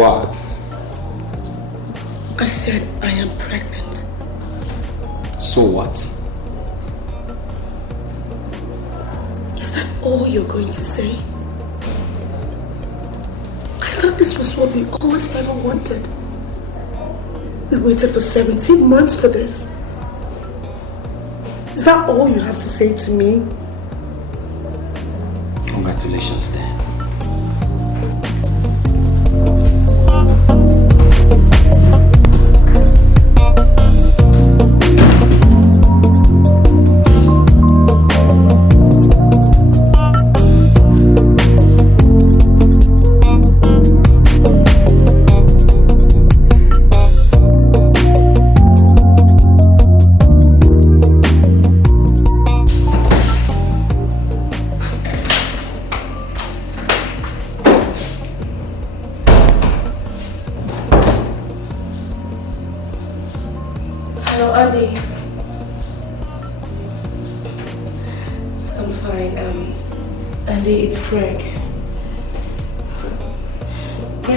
What? I said I am pregnant. So what? Is that all you're going to say? I thought this was what we always ever wanted. We waited for 17 months for this. Is that all you have to say to me? Congratulations then.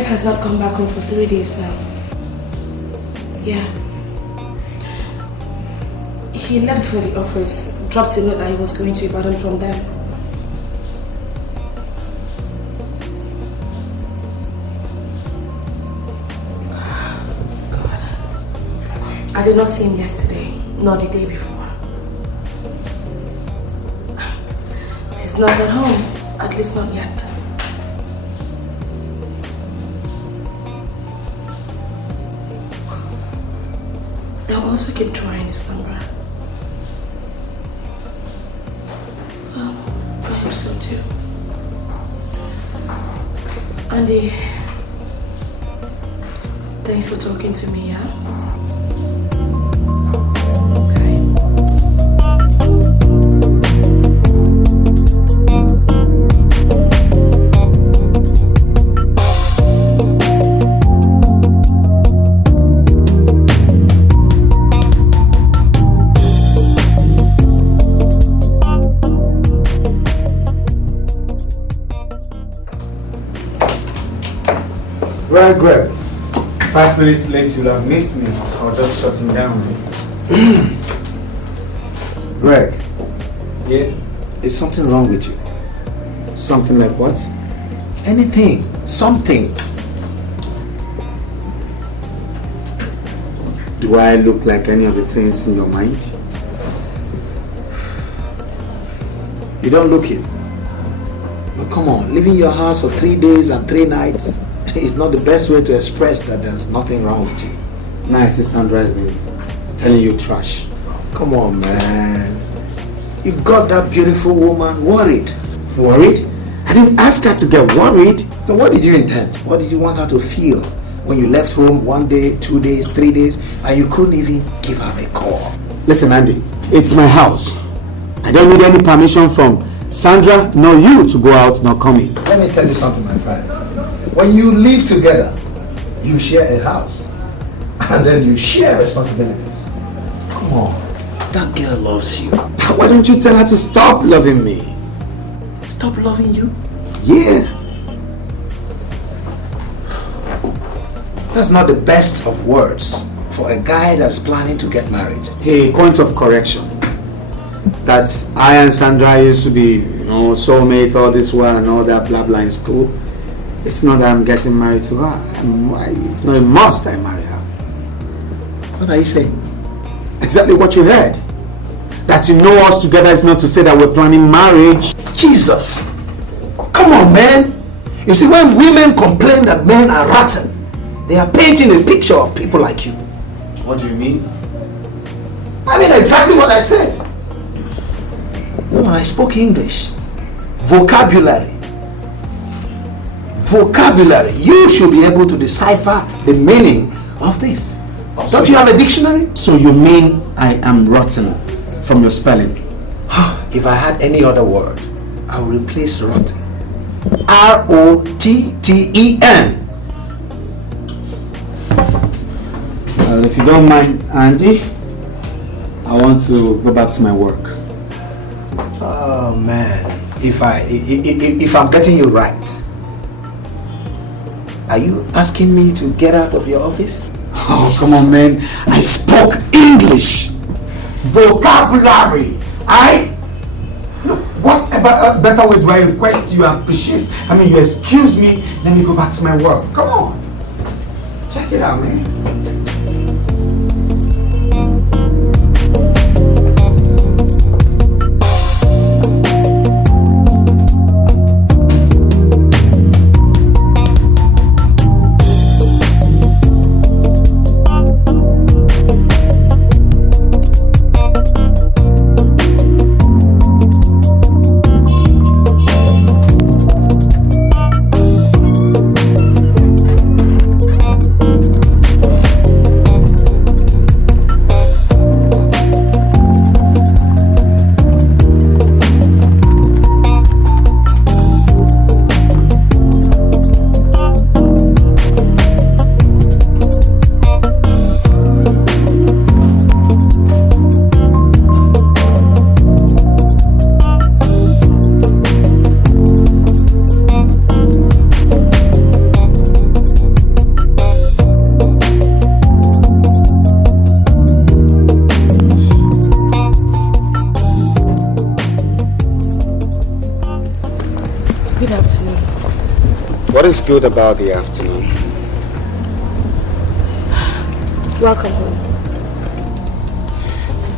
Has not come back home for 3 days now. Yeah. He left for the office, dropped a note that he was going to Ibadan from them. God. I did not see him yesterday, nor the day before. He's not at home, at least not yet. I'll also keep trying his number. Well, I hope so too. Andy, thanks for talking to me, yeah? Right, Greg. 5 minutes late, you'll have missed me. I was just shutting down. Greg. Yeah? Is something wrong with you? Something like what? Anything. Something. Do I look like any of the things in your mind? You don't look it. But come on, leaving your house for 3 days and 3 nights is not the best way to express that there's nothing wrong with you. Nice, Sandra has been telling you trash. Come on, man. You got that beautiful woman worried. Worried? I didn't ask her to get worried. So what did you intend? What did you want her to feel when you left home 1 day, 2 days, 3 days, and you couldn't even give her a call? Listen, Andy, it's my house. I don't need any permission from Sandra nor you to go out nor come in. Let me tell you something, my friend. When you live together, you share a house, and then you share responsibilities. Come on, that girl loves you. Why don't you tell her to stop loving me? Stop loving you? Yeah. That's not the best of words for a guy that's planning to get married. Hey, point of correction. That I and Sandra used to be, soulmates all this while and all that blah blah in school. It's not that I'm getting married to her. It's not a must I marry her. What are you saying? Exactly what you heard. That you know us together is not to say that we're planning marriage. Jesus! Come on, man! You see, when women complain that men are rotten, they are painting a picture of people like you. What do you mean? I mean exactly what I said. No, I spoke English. Vocabulary. Vocabulary. You should be able to decipher the meaning of this. Don't you have a dictionary? So you mean I am rotten from your spelling? If I had any other word, I would replace rotten. R-O-T-T-E-N. Well, if you don't mind, Andy, I want to go back to my work. Oh man, if I'm getting you right, Are you asking me to get out of your office? Oh, come on, man. I spoke English. Vocabulary. Look, what about a better way do I request you appreciate? I mean, you excuse me, let me go back to my work. Come on. Check it out, man. What is good about the afternoon? Welcome home.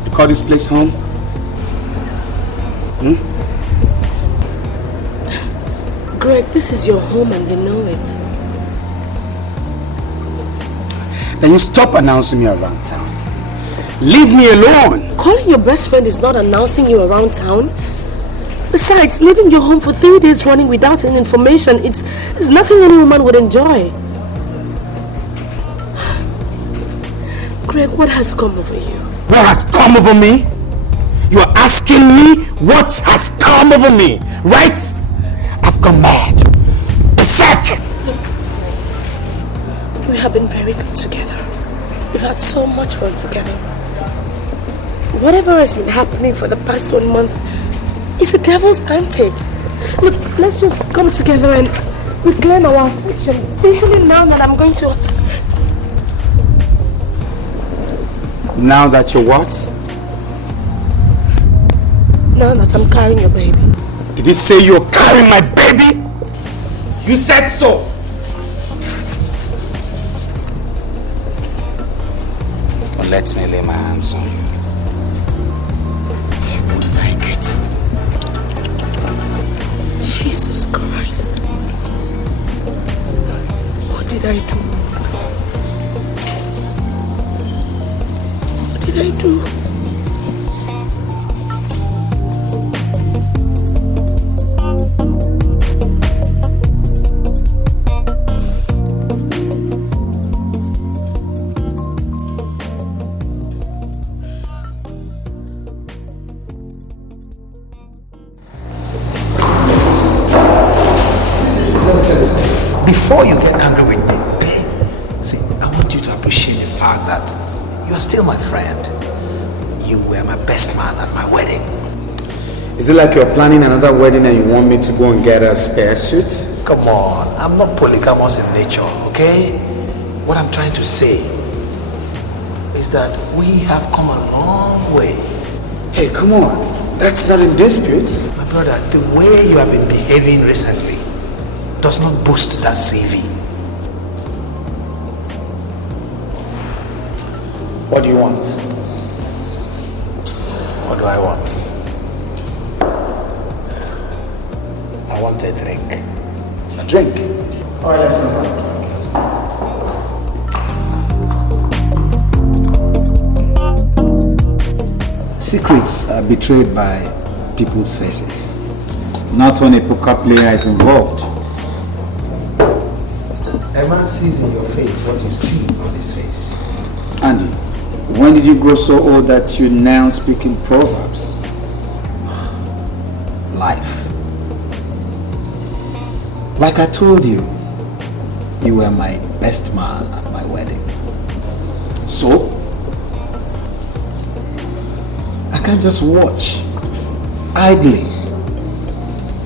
You call this place home? Greg, this is your home and you know it. Then you stop announcing me around town. Leave me alone! Calling your best friend is not announcing you around town. Besides, leaving your home for 3 days running without any information, it's nothing any woman would enjoy. Greg, what has come over you? What has come over me? You are asking me what has come over me, right? I've gone mad. Berserk! We have been very good together. We've had so much fun together. Whatever has been happening for the past 1 month, it's the devil's antic. Look, let's just come together and reclaim our affection. Especially now that I'm going to... Now that you're what? Now that I'm carrying your baby. Did you say you're carrying my baby? You said so. Don't let me lay my hands on you. You won't like it. Jesus Christ. What did I do? What did I do? Before you get angry with me, babe, see, I want you to appreciate the fact that you are still my friend. You were my best man at my wedding. Is it like you're planning another wedding and you want me to go and get a spare suit? Come on, I'm not polygamous in nature, okay? What I'm trying to say is that we have come a long way. Hey, come on. That's not in dispute. My brother, the way you have been behaving recently does not boost that CV. What do you want? What do I want? I want a drink. A drink? Alright, let's go have a drink. Secrets are betrayed by people's faces. Not when a poker player is involved. A man sees in your face what you see on his face. Andy, when did you grow so old that you now speak in proverbs? Life. Like I told you, you were my best man at my wedding. So? I can't just watch idly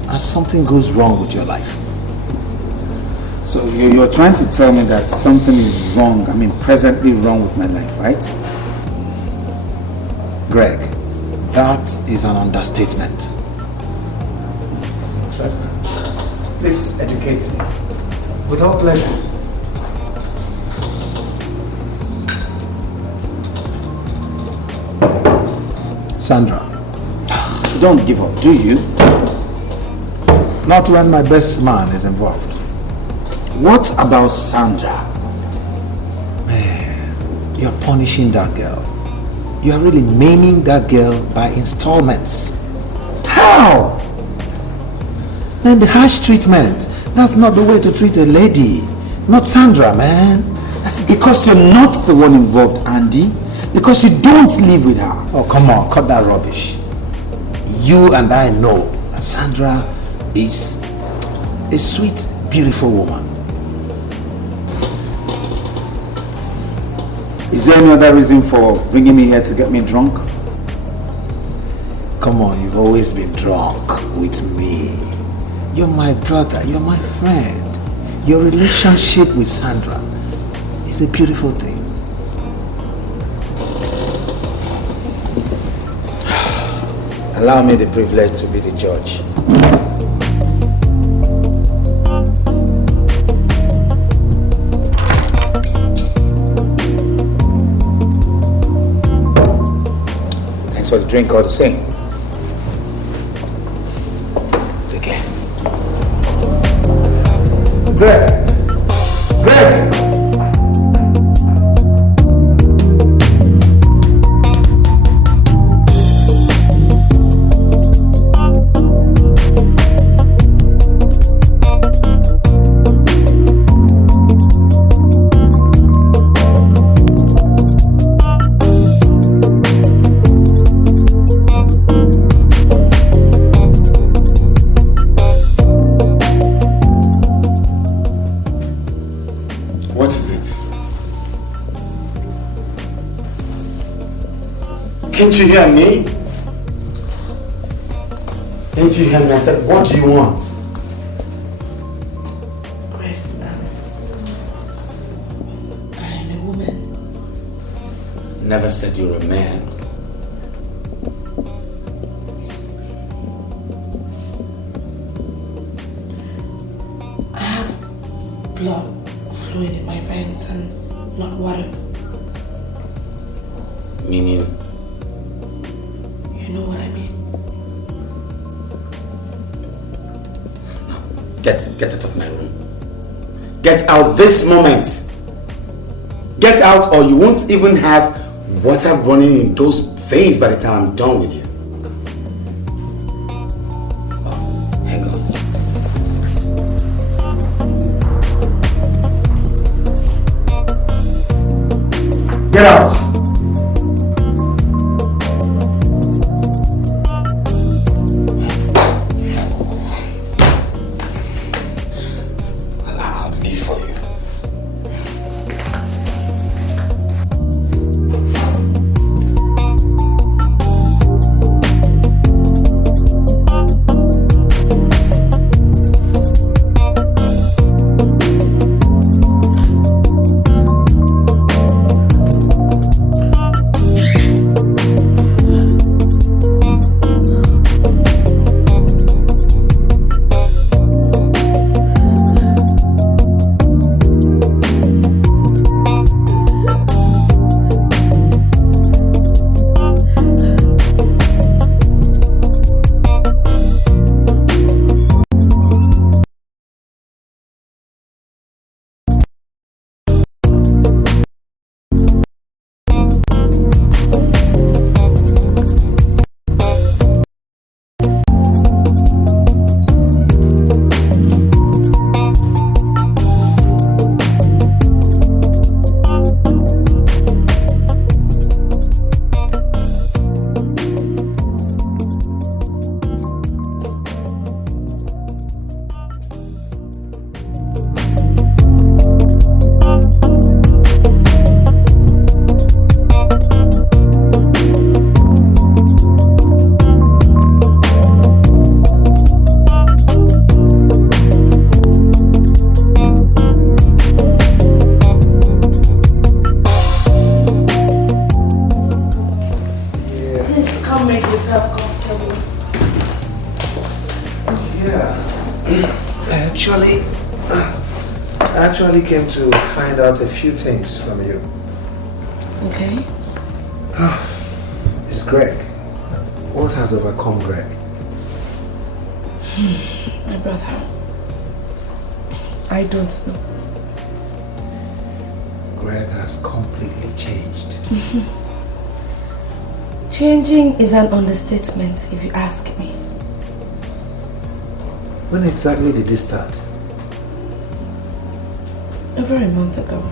as something goes wrong with your life. So you're trying to tell me that something is wrong, I mean presently wrong with my life, right? Greg, that is an understatement. It's interesting. Please educate me. Without pleasure. Sandra. You don't give up, do you? Not when my best man is involved. What about Sandra? Man, you're punishing that girl. You are really maiming that girl by installments. How? Man, the harsh treatment. That's not the way to treat a lady. Not Sandra, man. That's because you're not the one involved, Andy. Because you don't live with her. Oh, come on, cut that rubbish. You and I know that Sandra is a sweet, beautiful woman. Is there any other reason for bringing me here to get me drunk? Come on, you've always been drunk with me. You're my brother, you're my friend. Your relationship with Sandra is a beautiful thing. Allow me the privilege to be the judge. Thanks for the drink all the same. Take care. Greg! Greg! Can't you hear me? Didn't you hear me? I said, what do you want? Greg, I am a woman. Never said you were a man. I have blood fluid in my veins and not water. Meaning? You know what I mean? Get out of my room. Get out this moment. Get out or you won't even have water running in those veins by the time I'm done with you. Oh, hang on. Get out. Yeah. I actually came to find out a few things from you. Okay. It's Greg. What has overcome Greg? My brother. I don't know. Greg has completely changed. Changing is an understatement if you ask me. When exactly did this start? Over a month ago.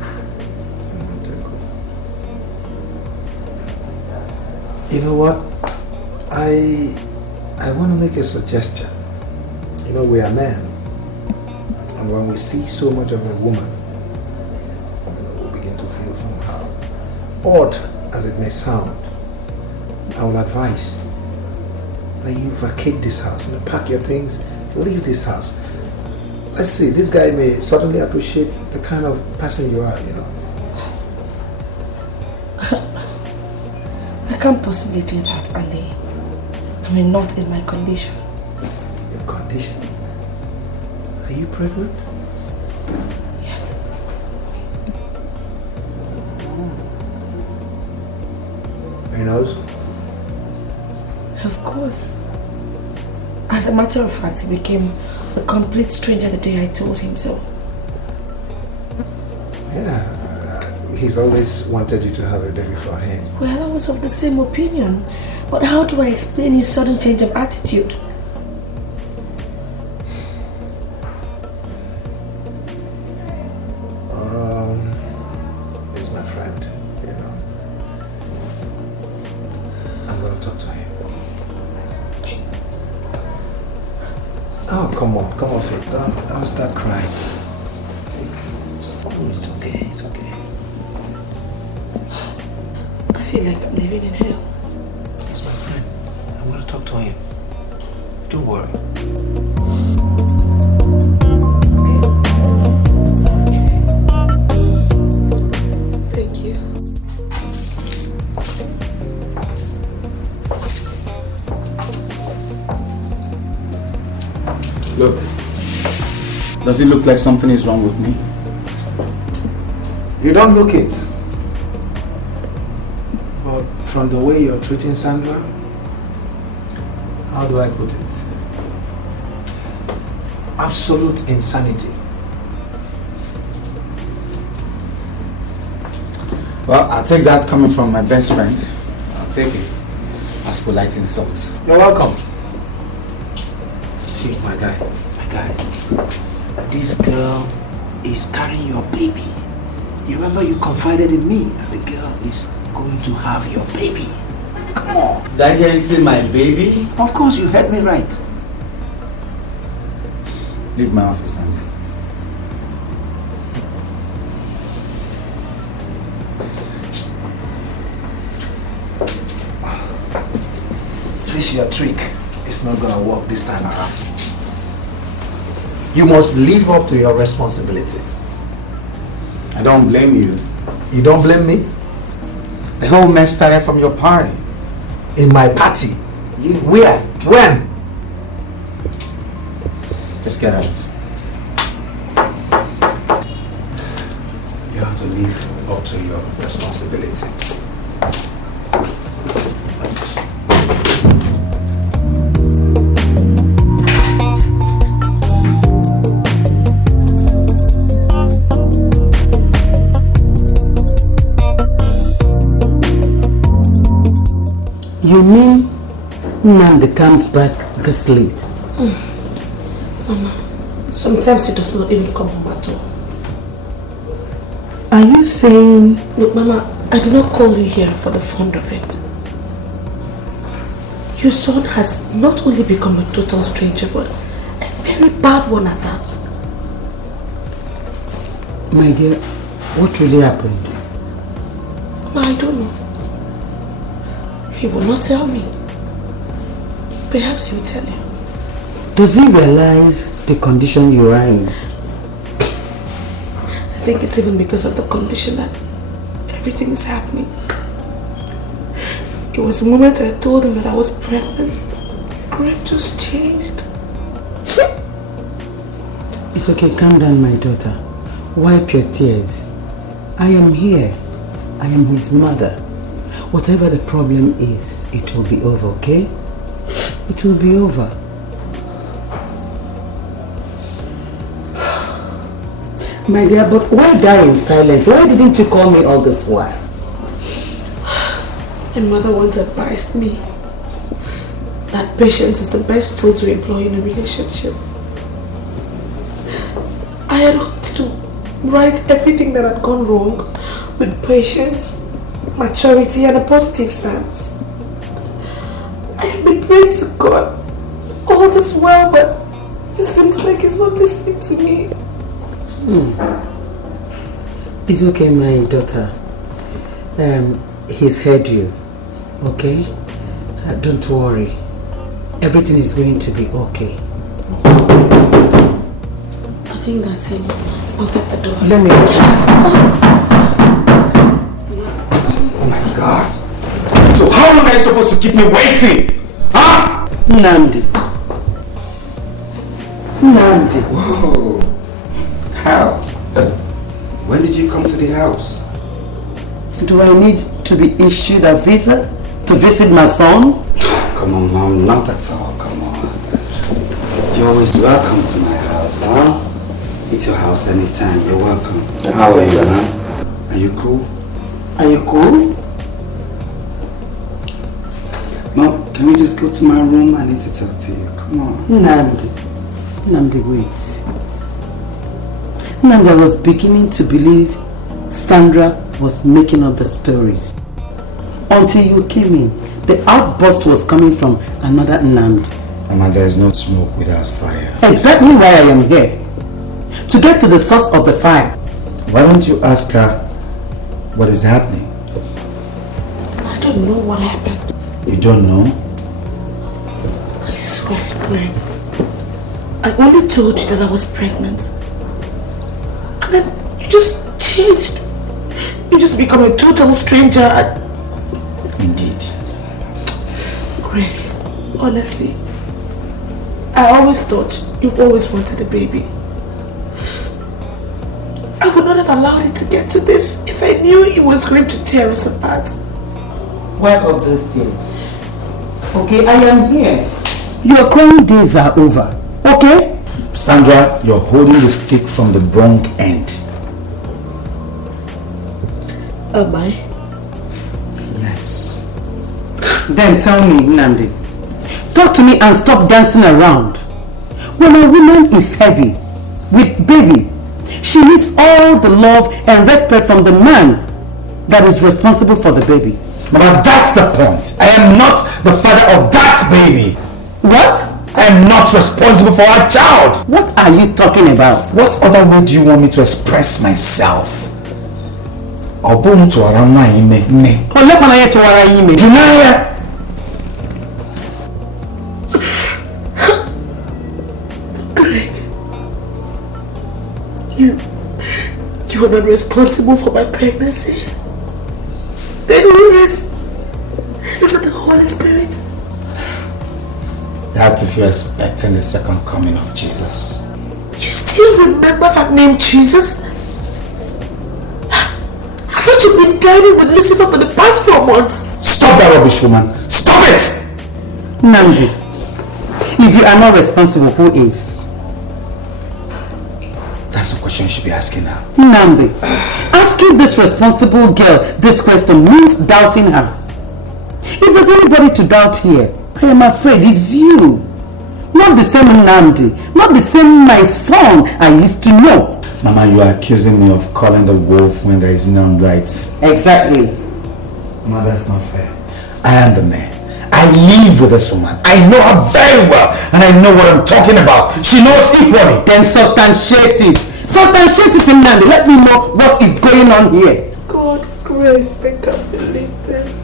A month ago. You know what? I want to make a suggestion. You know, we are men. And when we see so much of a woman, we begin to feel somehow. Odd as it may sound, I will advise that you vacate this house. You know, pack your things, leave this house. Let's see, this guy may suddenly appreciate the kind of person you are, you know. I can't possibly do that, Andy. I mean, not in my condition. Your condition? Are you pregnant? Yes. He knows? Of course. As a matter of fact, he became a complete stranger the day I told him so. Yeah, he's always wanted you to have a baby for him. Well, I was of the same opinion. But how do I explain his sudden change of attitude? He's my friend, you know. I'm gonna talk to him. Oh, come on, Faith. Don't start crying. It's okay, it's okay. I feel like I'm living in hell. He's my friend. I'm gonna talk to him. Don't worry. Thank you. Look, does it look like something is wrong with me? You don't look it. But from the way you're treating Sandra, How do I put it? absolute insanity. Well, I take that coming from my best friend. I'll take it as polite insult. You're welcome. See, my guy, this girl is carrying your baby. You remember you confided in me that the girl is going to have your baby. Come on. Did I hear you say my baby? Of course, you heard me right. Leave my office, Andy. This your trick. It's not gonna work this time around. You must live up to your responsibility. I don't blame you. You don't blame me? The whole mess started from your party. In my party? Where? When? Just get out. You have to live up to your responsibility. You mean Nnamdi comes back this late? Mama, sometimes he does not even come home at all. Are you saying... Look, Mama, I did not call you here for the fun of it. Your son has not only become a total stranger, but a very bad one at that. My dear, what really happened? Mama, I don't know. He will not tell me. Perhaps he will tell you. Does he realize the condition you are in? I think it's even because of the condition that everything is happening. It was the moment I told him that I was pregnant. Greg just changed. It's okay, calm down, my daughter. Wipe your tears. I am here. I am his mother. Whatever the problem is, it will be over, okay? It will be over. My dear, but why die in silence? Why didn't you call me all this while? My mother once advised me that patience is the best tool to employ in a relationship. I had hoped to right everything that had gone wrong with patience, maturity, and a positive stance. I have been praying to God all this while, but it seems like He's not listening to me. It's okay, my daughter. He's heard you, okay? Don't worry. Everything is going to be okay. I think that's him. I'll get the door. Let me... Oh my God. So how long are you supposed to keep me waiting? Huh? Nandi. Whoa. How? When did you come to the house? Do I need to be issued a visa to visit my son? Come on, Mom, not at all, come on. You're always welcome to my house, huh? It's your house anytime, you're welcome. How are you, man? Are you cool? Are you cool? Mom, can we just go to my room? I need to talk to you, come on. Nandi, wait. Nandi, I was beginning to believe Sandra was making up the stories. Until you came in, the outburst was coming from another Nandi. Mama, there is no smoke without fire. Exactly why I am here. To get to the source of the fire. Why don't you ask her what is happening? I don't know what happened. You don't know? I swear, Greg. I only told you that I was pregnant. And then you just changed. You just become a total stranger. Indeed. Greg, honestly, I always thought you've always wanted a baby. I would not have allowed it to get to this if I knew it was going to tear us apart. Wipe up those tears. Okay, I am here. Your crying days are over. Okay? Sandra, you're holding the stick from the wrong end. Am I? Yes. Then tell me, Nandi. Talk to me and stop dancing around. When a woman is heavy with baby, she needs all the love and respect from the man that is responsible for the baby. But that's the point. I am not the father of that baby. What? I am not responsible for our child. What are you talking about? What other way do you want me to express myself? Junaya! Greg, you are not responsible for my pregnancy. Then who is? Is it the Holy Spirit? That's if you're expecting the second coming of Jesus. You still remember that name, Jesus? I thought you've been dining with Lucifer for the past 4 months. Stop that rubbish, woman. Stop it! Nandi, if you are not responsible, who is? That's the question you should be asking now. Nandi, asking this responsible girl this question means doubting her. If there's anybody to doubt here, I am afraid it's you. Not the same Nandi, not the same my son I used to know. Mama, you are accusing me of calling the wolf when there is none right. Exactly. Mama, that's not fair. I am the man. I live with this woman. I know her very well, and I know what I'm talking about. She knows equally. Then substantiate it. Substantiate it in Nandi. Let me know what is going on here. God, Greg, I can't believe this.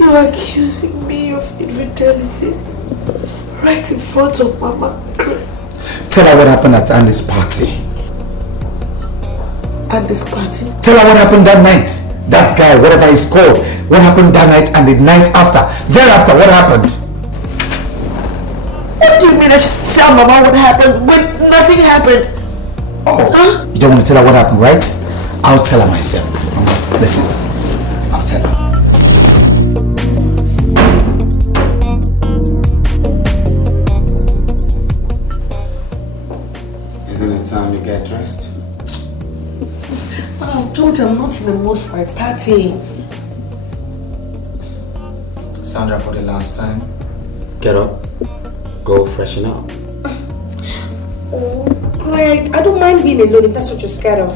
You're accusing me of infidelity right in front of Mama. Greg. Tell her what happened at Andy's party. At this party? Tell her what happened that night. That guy, whatever he's called, what happened that night and the night after? Thereafter, what happened? What do you mean I should tell Mama what happened when nothing happened? Oh, huh? You don't want to tell her what happened, right? I'll tell her myself. Listen, I'll tell her. Isn't it time you get dressed? But I told you I'm not in the mood for a party. Sandra, for the last time, get up, go freshen up. Oh, Greg, I don't mind being alone if that's what you're scared of.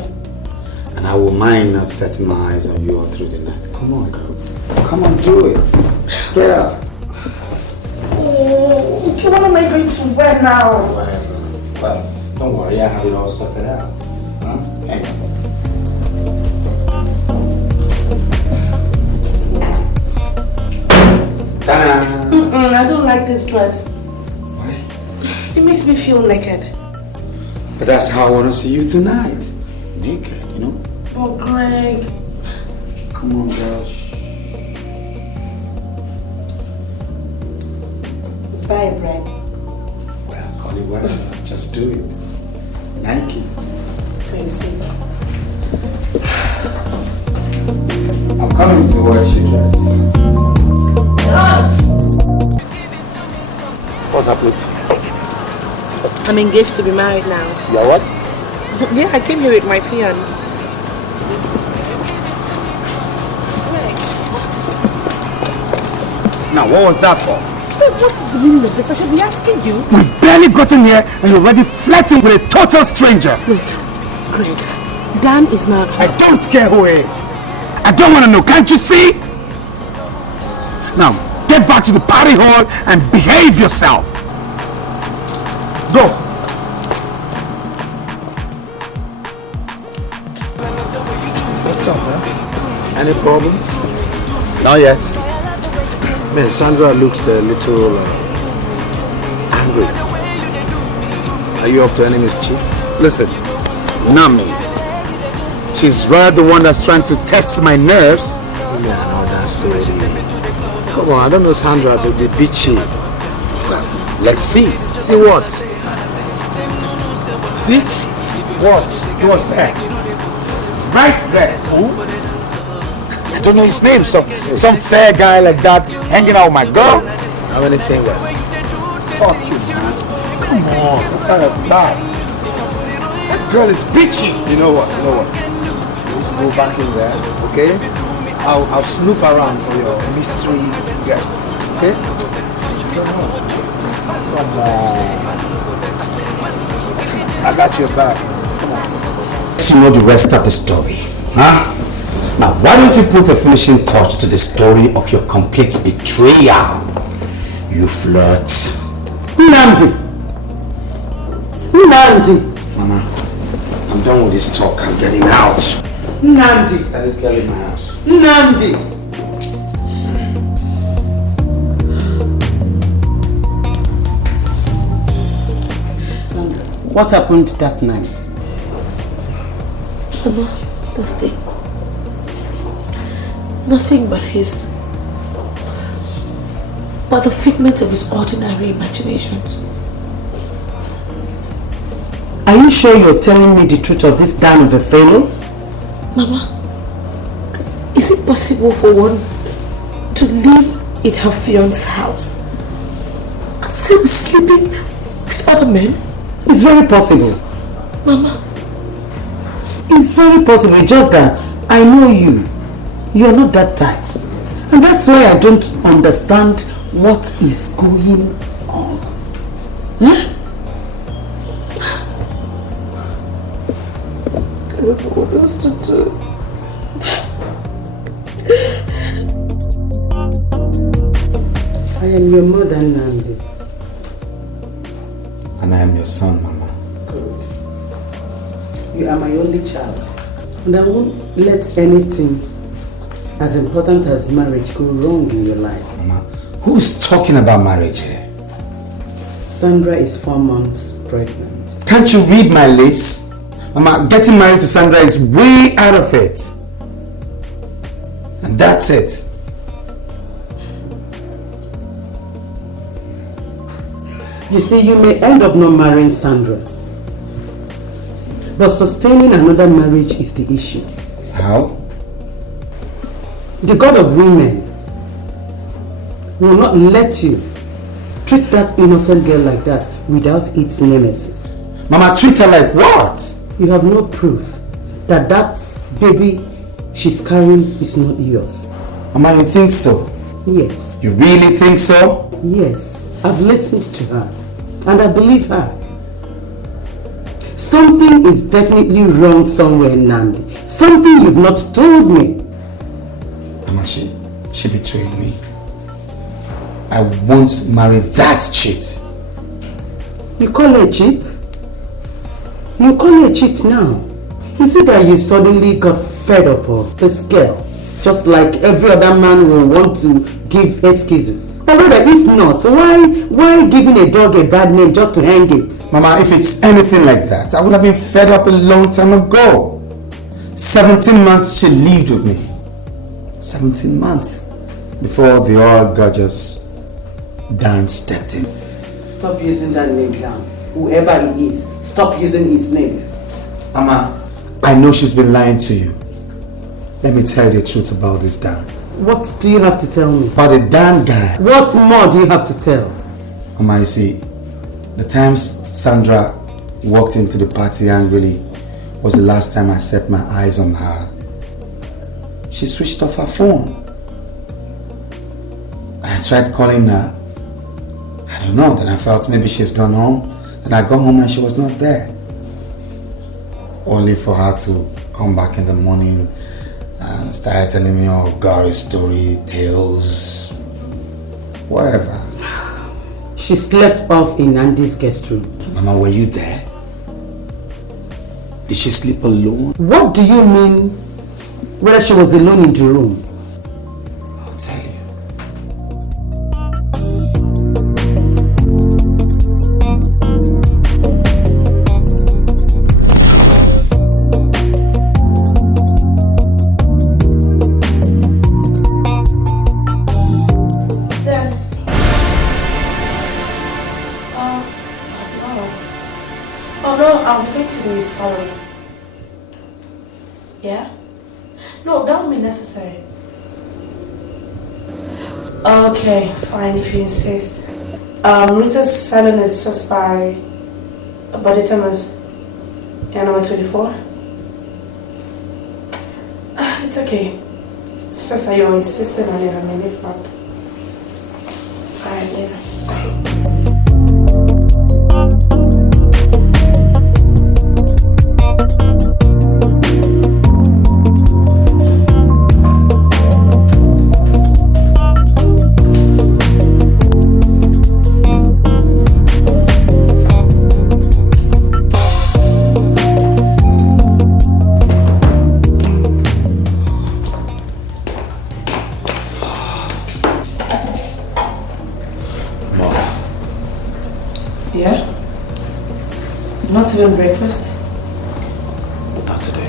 And I will mind not setting my eyes on you all through the night. Come on, girl. Come on, do it. Get up. Oh, okay, what am I going to wear now? Whatever. Well, don't worry, I have it all sorted out. Huh? Hang on. Ta-da! I don't like this dress. Why? It makes me feel naked. But that's how I want to see you tonight. Naked, you know? Oh, Greg. Come on, girl. Is that a brand? Well, call it whatever. Just do it. Nike. Fancy. I'm coming to watch you dress. What's up, Rita? I'm engaged to be married now. You're what? Yeah, I came here with my fiance. Now, what was that for? Wait, what is the meaning of this? I should be asking you. We've barely gotten here and you're already flirting with a total stranger. Look, Greg, Dan is not... I don't care who he is. I don't want to know. Can't you see? Now, get back to the party hall and behave yourself. Go. What's up, man? Any problems? Not yet. Man, Sandra looks a little angry. Are you up to any mischief? Listen, not me. She's rather the one that's trying to test my nerves. Yeah, I know that story. Come on, I don't know Sandra to be bitchy. Well, let's see. See what? See? What? What's that? Right there. Who? I don't know his name. Some fair guy like that hanging out with my girl. How many fingers? Fuck you, man. Come on, that's not a class. That girl is bitchy. You know what? Let's go back in there, okay? I'll snoop around for your mystery guest, okay? Come on. I got your back. Come on. Let's know the rest of the story, huh? Now, why don't you put a finishing touch to the story of your complete betrayal? You flirt. Nnamdi! Mama, I'm done with this talk. I'm getting out. Nnamdi! Let this girl in my house. Nnamdi! Sandra, what happened that night? Mama, nothing. Nothing but the figment of his ordinary imaginations. Are you sure you're telling me the truth of this damn of a fellow? Mama, is it possible for one to live in her fiance's house and still be sleeping with other men? It's very possible. Mama. It's very possible, it's just that I know you. You're not that type. And that's why I don't understand what is going on. Huh? I don't know what else to do. I am your mother, Nnamdi. And I am your son, Mama. Good. You are my only child. And I won't let anything as important as marriage go wrong in your life. Mama, who is talking about marriage here? Sandra is 4 months pregnant. Can't you read my lips? Mama, getting married to Sandra is way out of it. And that's it. You see, you may end up not marrying Sandra. But sustaining another marriage is the issue. How? The God of women will not let you treat that innocent girl like that without its nemesis. Mama, treat her like what? You have no proof that that baby she's carrying is not yours. Mama, you think so? Yes. You really think so? Yes. I've listened to her and I believe her. Something is definitely wrong somewhere, Nandi. Something you've not told me. Mama, she betrayed me. I won't marry that cheat. You call her a cheat? You call her a cheat now? Is it that you suddenly got fed up of this girl? Just like every other man will want to give excuses. Or rather, if not, why giving a dog a bad name just to hang it? Mama, if it's anything like that, I would have been fed up a long time ago. 17 months she lived with me. 17 months before the all gorgeous Dan stepped in. Stop using that name, Dan. Whoever he is, stop using his name. Mama, I know she's been lying to you. Let me tell you the truth about this Dan. What do you have to tell me? About the Dan guy. What more do you have to tell? Mama, you see, the time Sandra walked into the party angrily was the last time I set my eyes on her. She switched off her phone. I tried calling her. I don't know, then I felt maybe she's gone home. Then I got home and she was not there. Only for her to come back in the morning and start telling me all gory story, tales, whatever. She slept off in Andy's guest room. Mama, were you there? Did she sleep alone? What do you mean whether she was alone in the room? I'll tell you. Yeah? No, that won't be necessary. Okay, fine if you insist. Rita's salon is just by Body Thomas. Yeah, number 24. It's okay. It's just that you're insisting on it. I mean, if not. Alright, later. Bye. Not even breakfast? Not today.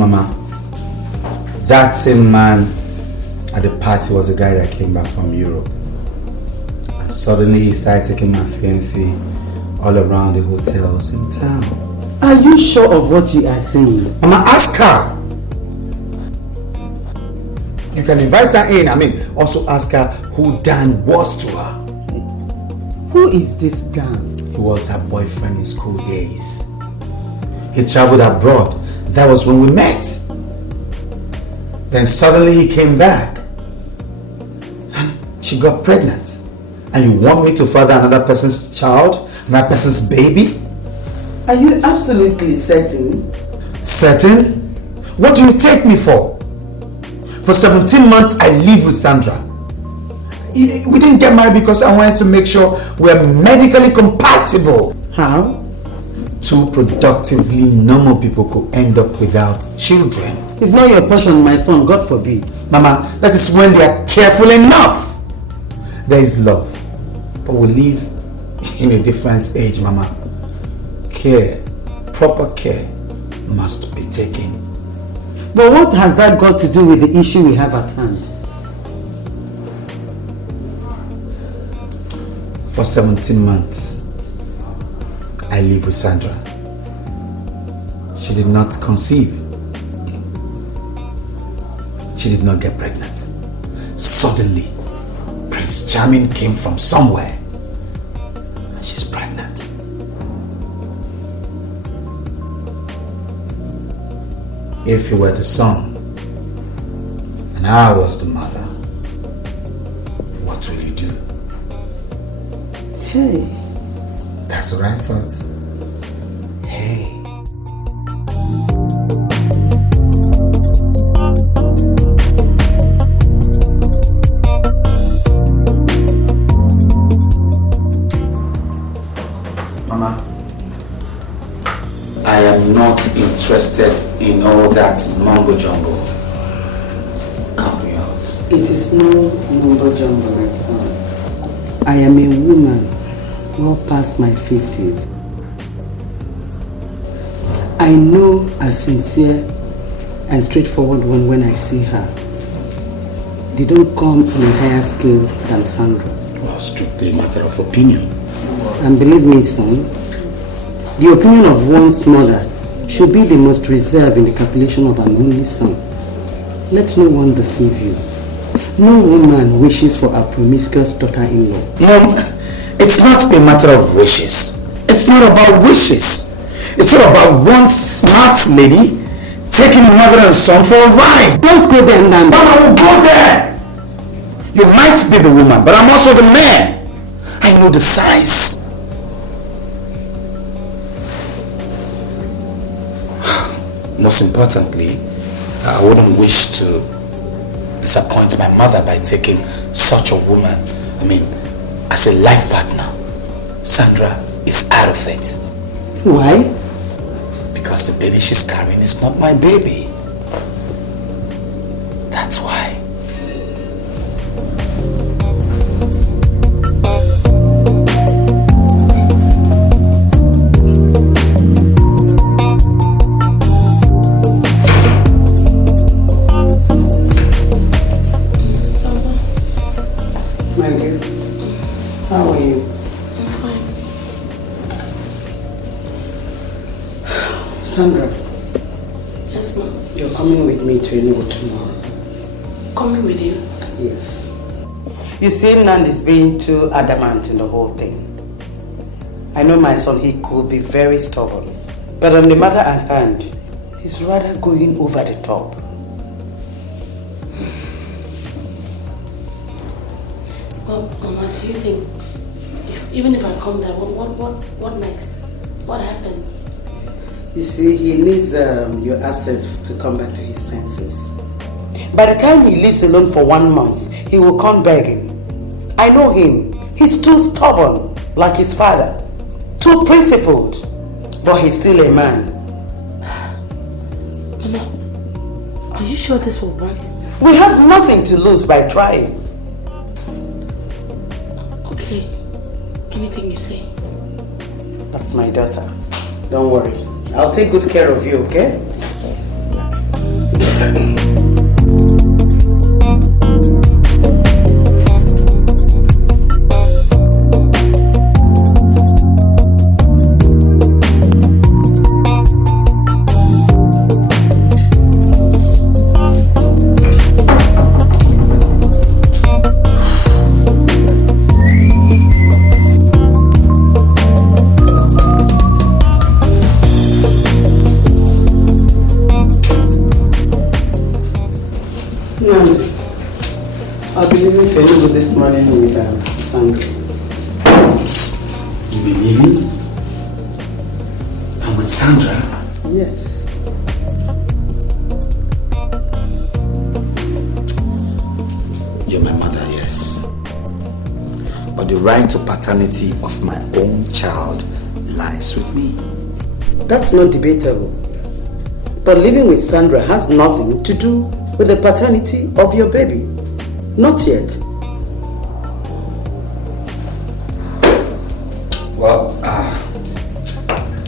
Mama, that same man at the party was the guy that came back from Europe. And suddenly he started taking my fancy all around the hotels in town. Are you sure of what you are saying? Mama, ask her. You can invite her in. Also ask her who Dan was to her. Who is this Dan? He was her boyfriend in school days. He traveled abroad. That was when we met. Then suddenly he came back. And she got pregnant. And you want me to father another person's child? Another person's baby? Are you absolutely certain? Certain? What do you take me for? For 17 months I lived with Sandra. We didn't get married because I wanted to make sure we're medically compatible. How? Two productively normal people could end up without children. It's not your portion, my son, God forbid. Mama, that is when they are careful enough. There is love. But we live in a different age, Mama. Care, proper care must be taken. But what has that got to do with the issue we have at hand? For 17 months, I lived with Sandra. She did not conceive. She did not get pregnant. Suddenly, Prince Charming came from somewhere. And she's pregnant. If you were the son, and I was the mother, what will you do? Hey. That's what I thought. Hey. Mama, I am not interested in all that mumbo jumbo. Count me out. It is no mumbo jumbo, my son. I am a woman well past my 50s. I know a sincere and straightforward one when I see her. They don't come in a higher scale than Sandra. Well, strictly a matter of opinion. And believe me, son, the opinion of one's mother should be the most reserved in the calculation of an only son. Let no one deceive you. No woman wishes for a promiscuous daughter-in-law. Mom, it's not a matter of wishes. It's not about wishes. It's all about one smart lady taking mother and son for a ride. Don't go there, Nanda. Mama will go there. You might be the woman, but I'm also the man. I know the size. Most importantly, I wouldn't wish to disappoint my mother by taking such a woman, as a life partner. Sandra is out of it. Why? Because the baby she's carrying is not my baby. That's why. Sandra. Yes, ma'am. You're coming with me to Enugu tomorrow. Coming with you? Yes. You see, Nan is being too adamant in the whole thing. I know my son, he could be very stubborn. But on the matter at hand, he's rather going over the top. Well, Mama, do you think, even if I come there, what next? What happens? You see, he needs your absence to come back to his senses. By the time he lives alone for 1 month, he will come begging. I know him. He's too stubborn, like his father. Too principled. But he's still a man. Mama, are you sure this will work? We have nothing to lose by trying. Okay. Anything you say. That's my daughter. Don't worry. I'll take good care of you, okay? Thank you. I'll be leaving Felipe this morning with Sandra. You be leaving? I'm with Sandra? Yes. You're my mother, yes. But the right to paternity of my own child lies with me. That's not debatable. But living with Sandra has nothing to do with the paternity of your baby. Not yet. Well,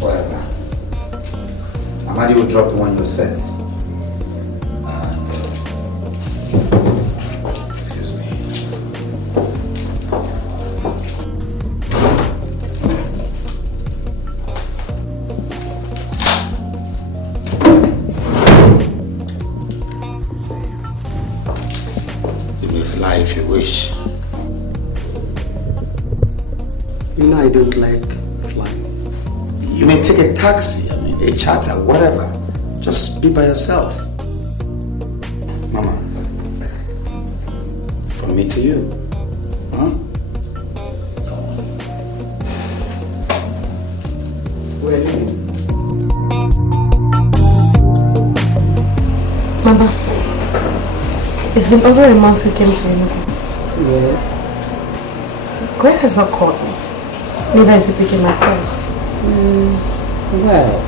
whatever. Amadi will drop the one you said. Excuse me. You may fly if you wish. You know I don't like flying. You may take a taxi, a charter, whatever. Just be by yourself. Mama, from me to you. Huh? We're leaving. Mama, it's been over a month we came to Enugu. Yes. Greg has not called me. Neither is he picking my calls. Well,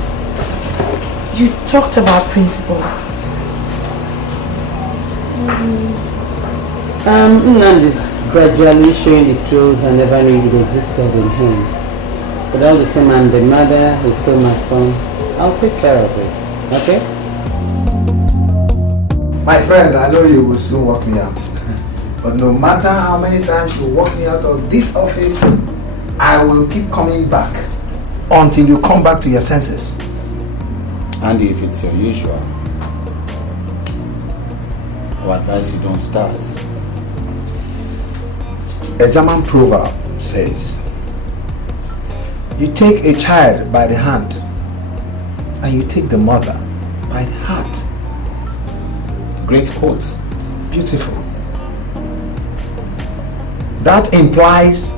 You talked about principle. Nand is gradually showing the truth I never knew it existed in him. But all the same, I'm the mother who stole my son. I'll take care of it. Okay? My friend, I know you will soon walk me out. But no matter how many times you walk me out of this office, I will keep coming back until you come back to your senses. Andy, if it's your usual, I would advise you don't start. A German proverb says, you take a child by the hand and you take the mother by the heart. Great quote. Beautiful. That implies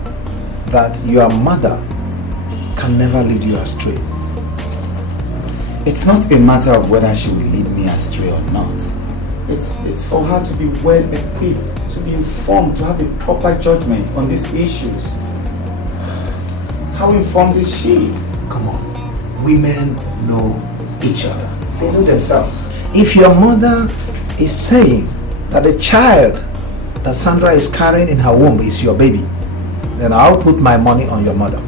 that your mother can never lead you astray. It's not a matter of whether she will lead me astray or not. It's for her to be well equipped, to be informed, to have a proper judgment on these issues. How informed is she? Come on. Women know each other. They know themselves. If your mother is saying that the child that Sandra is carrying in her womb is your baby, then I'll put my money on your mother.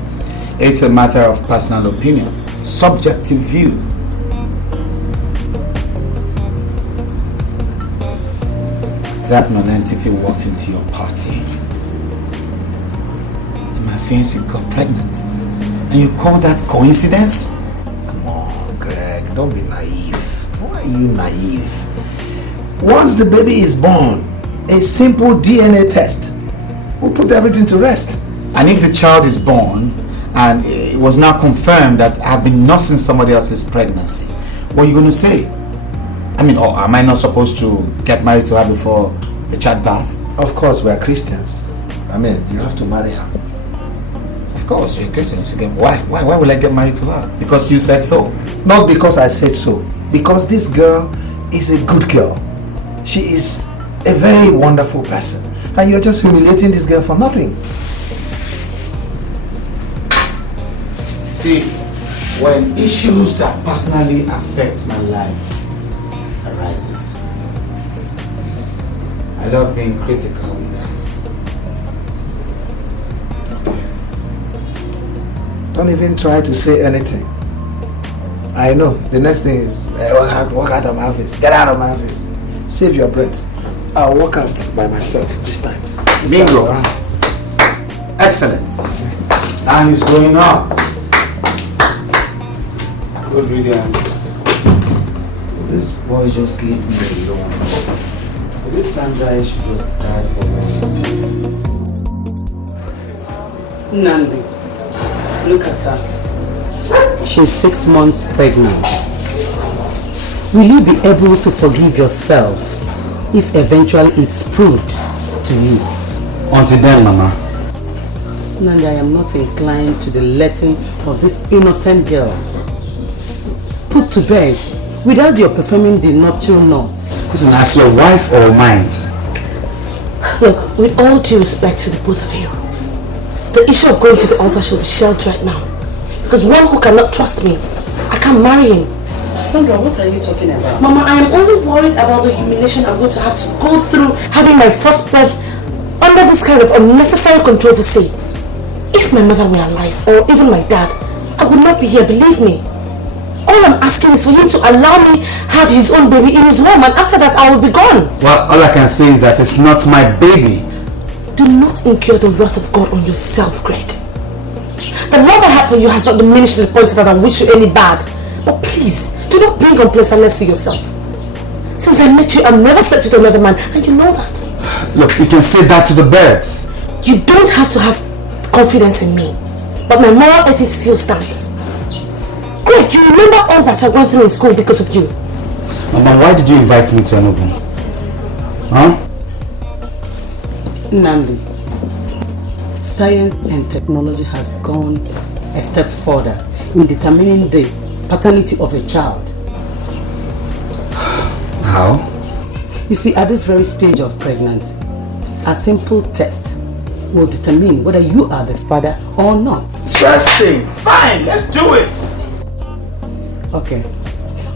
It's a matter of personal opinion, subjective view. That non-entity walked into your party. My fiancée got pregnant. And you call that coincidence? Come on, Greg, don't be naive. Why are you naive? Once the baby is born, a simple DNA test will put everything to rest. And if the child is born and it was now confirmed that I've been nursing somebody else's pregnancy, what are you going to say? I mean, or am I not supposed to get married to her before the child birth? Of course, we are Christians. I mean, you have to marry her. Of course, you're a Christian. Why will I get married to her? Because you said so? Not because I said so. Because this girl is a good girl. She is a very wonderful person. And you're just humiliating this girl for nothing. See, when issues that personally affect my life arises, I love being critical with them. Don't even try to say anything. I know. The next thing is, walk out of my office. Get out of my office. Save your breath. I'll walk out by myself this time. Bingo. Excellent. Now he's going up. Good riddance. This boy just leave me alone. This Sandra should just die for once. Nandi, look at her. She's 6 months pregnant. Will you be able to forgive yourself if eventually it's proved to you? Until then, Mama. Nandi, I am not inclined to the letting of this innocent girl put to bed without your performing the nuptial knot. Listen, as your wife or mine. Look, with all due respect to the both of you, the issue of going to the altar should be shelved right now. Because one who cannot trust me, I can't marry him. Sandra, what are you talking about? Mama, I am only worried about the humiliation I'm going to have to go through having my first birth under this kind of unnecessary controversy. If my mother were alive, or even my dad, I would not be here, believe me. All I'm asking is for him to allow me have his own baby in his home, and after that I will be gone. Well, all I can say is that it's not my baby. Do not incur the wrath of God on yourself, Greg. The love I have for you has not diminished to the point that I wish you any bad. But please, do not bring unpleasantness to yourself. Since I met you, I've never slept with another man, and you know that. Look, you can say that to the birds. You don't have to have confidence in me, but my moral ethics still stands. Greg, you remember all that I went through in school because of you. Mama, why did you invite me to an open? Huh? Nandi, science and technology has gone a step further in determining the paternity of a child. How? You see, at this very stage of pregnancy, a simple test will determine whether you are the father or not. Interesting. Fine, let's do it. Okay.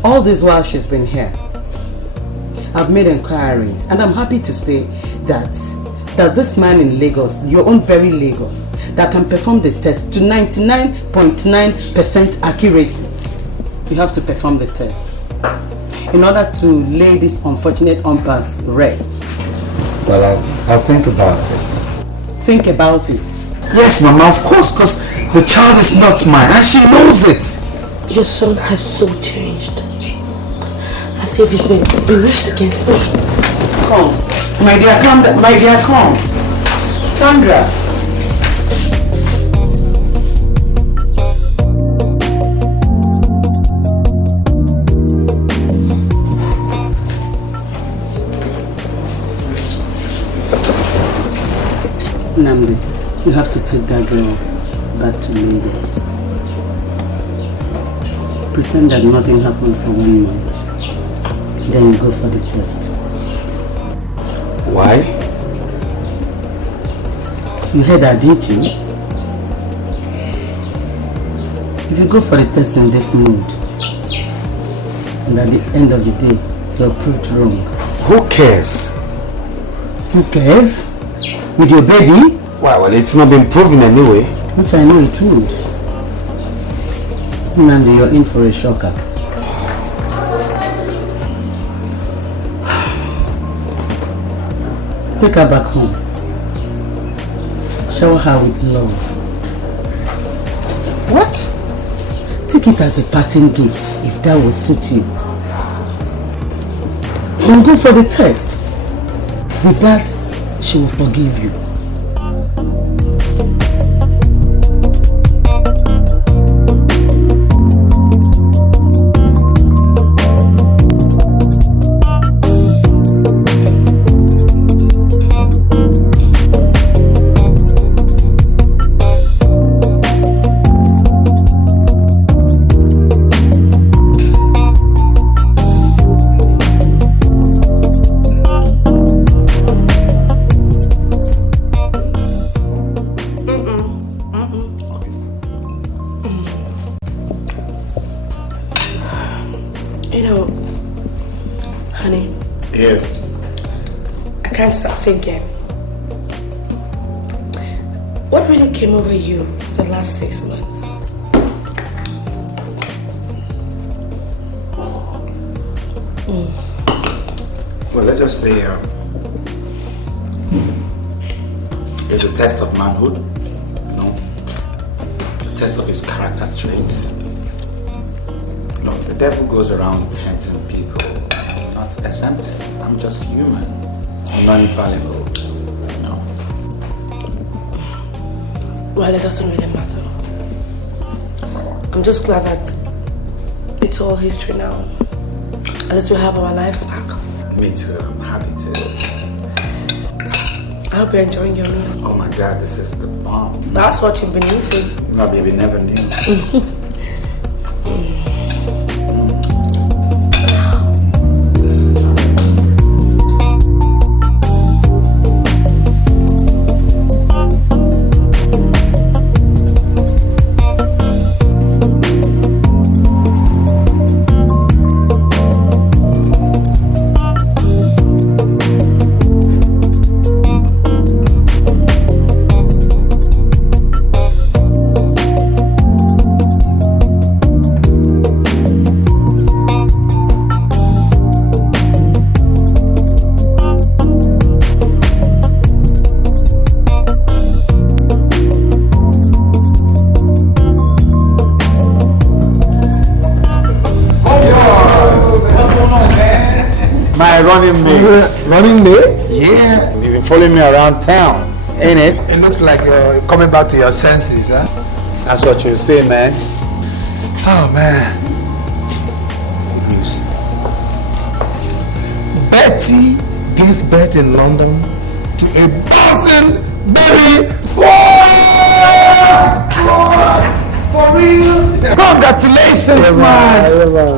All this while she's been here, I've made inquiries, and I'm happy to say that there's this man in Lagos, your own very Lagos, that can perform the test to 99.9% accuracy. You have to perform the test in order to lay this unfortunate unpass rest. Well, I'll think about it. Think about it. Yes, Mama, of course, because the child is not mine and she knows it. Your son has so changed. As if he's been bewitched against me. Come. My dear, come. My dear, come. Sandra. Namdi, you have to take that girl back to Lagos. Pretend that nothing happened for 1 month. Then you go for the test. Why? You heard that, didn't you? If you go for the test in this mood, and at the end of the day, you're proved wrong. Who cares? Who cares? With your baby? Well, it's not been proven anyway. Which I know it would. Nandi, you're in for a shocker. Take her back home. Shower her with love. What? Take it as a parting gift, if that will suit you. Then go for the test. With that, she will forgive you. Thinking, what really came over you for the last 6 months? Well, let's just say it's a test of manhood, you know, a test of his character traits. You know, the devil goes around tempting people. I'm not exempted. I'm just human. I'm not infallible. No. Well, it doesn't really matter. I'm just glad that it's all history now. At least we have our lives back. Me too. I'm happy to. I hope you're enjoying your meal. Oh my God, this is the bomb. That's what you've been using. No, baby, never knew. Running mates. Running mates? Yeah. You've been following me around town, ain't it? It looks like you're coming back to your senses, huh? That's what you say, man. Oh, man. Good news. Betty gave birth in London to a bouncing baby boy! For real? Congratulations, man!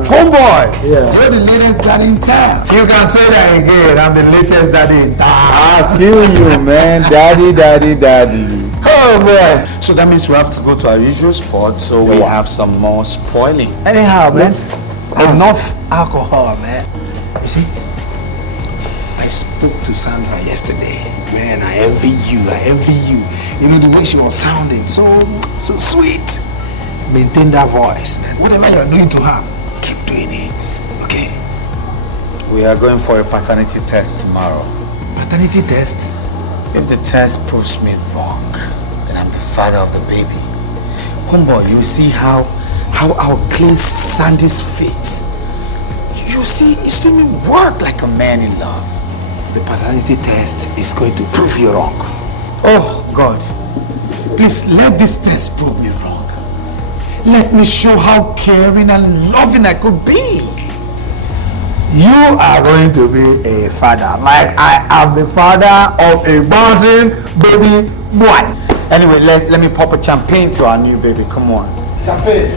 Homeboy! Yeah. You're the latest daddy in town. You can say that again. I'm the latest daddy in town. I feel you, man. Daddy, daddy, daddy. Oh, boy. So that means we have to go to our usual spot, so we have some more spoiling. Anyhow, man, enough alcohol, man. You see, I spoke to Sandra yesterday. Man, I envy you. You know the way she was sounding, so sweet. Maintain that voice, man. Whatever you're doing to her, keep doing it, okay? We are going for a paternity test tomorrow. Paternity test? If the test proves me wrong, then I'm the father of the baby. Homeboy, you see how I'll clean Sandy's feet. You see me work like a man in love. The paternity test is going to prove you wrong. Oh, God. Please let this test prove me wrong. Let me show how caring and loving I could be. You are going to be a father, like I am the father of a bouncing baby boy. Anyway, let me pop a champagne to our new baby. Come on. Champagne.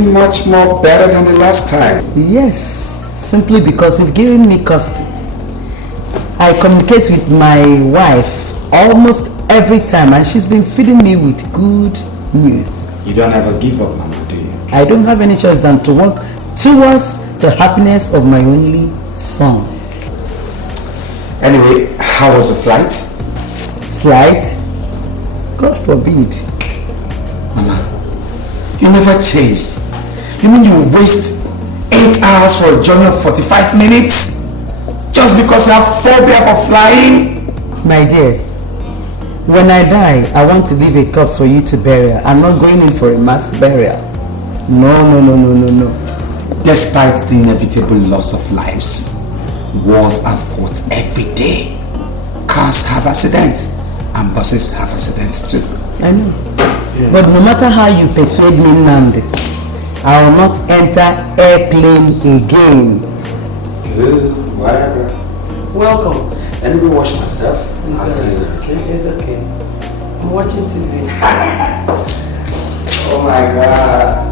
Much more better than the last time. Yes, simply because you've given me custody. I communicate with my wife almost every time and she's been feeding me with good news. You don't ever give up, Mama, do you? I don't have any choice than to work towards the happiness of my only son. Anyway, how was the flight? Flight? God forbid. Mama, you never changed. You mean you waste 8 hours for a journey of 45 minutes? Just because you have phobia for flying? My dear, When I die, I want to leave a corpse for you to bury. I'm not going in for a mass burial. No. Despite the inevitable loss of lives, wars are fought every day. Cars have accidents, and buses have accidents too. I know. Yeah. But no matter how you persuade me, Nnamdi, I will not enter airplane again. Good, whatever. Welcome. Let me go wash myself. I'll see you. Okay, it's okay. I'm watching TV. Oh my God.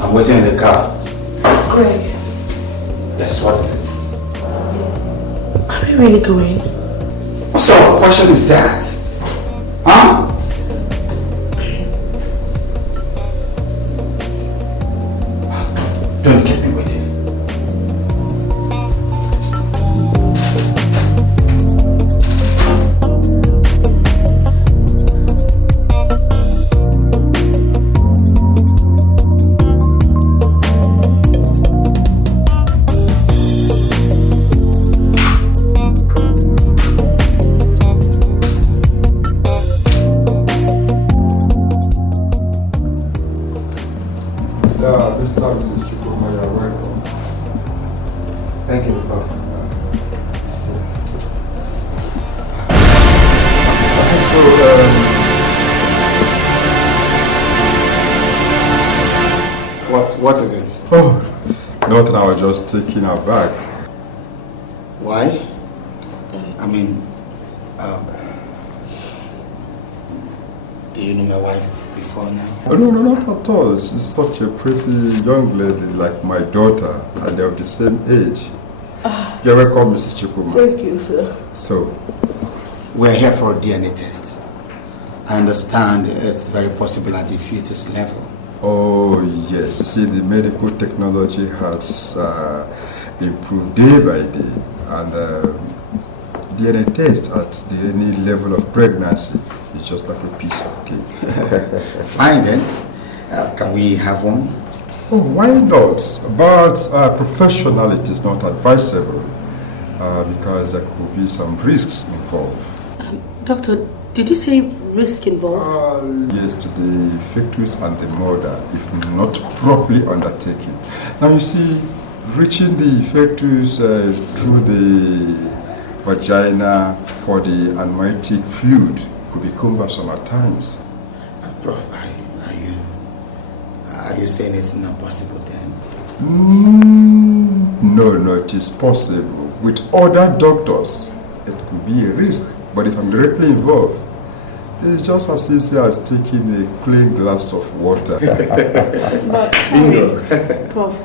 I'm waiting in the car. Greg. Yes, what is it? Are we really going? What sort of question is that? Huh? Don't keep me waiting. What is it? Oh, nothing. I was just taking her back. Why? I mean, do you know my wife before now? Oh, no, not at all. She's such a pretty young lady, like my daughter, and they're of the same age. You're welcome, Mrs. Chukuma. Thank you, sir. So, we're here for a DNA test. I understand it's very possible at the fetus level. oh yes, you see, the medical technology has improved day by day, and DNA test at any level of pregnancy is just like a piece of cake. Fine then. Can we have one? Oh, why not? But professionality is not advisable because there could be some risks involved. Doctor, did you say risk involved? Yes, to the fetus and the mother, if not properly undertaken. Now you see, reaching the fetus through the vagina for the amniotic fluid could be cumbersome at times. Prof, are you saying it's not possible then? No, it is possible. With other doctors, it could be a risk. But if I'm directly involved, it's just as easy as taking a clean glass of water. But sorry, Prof,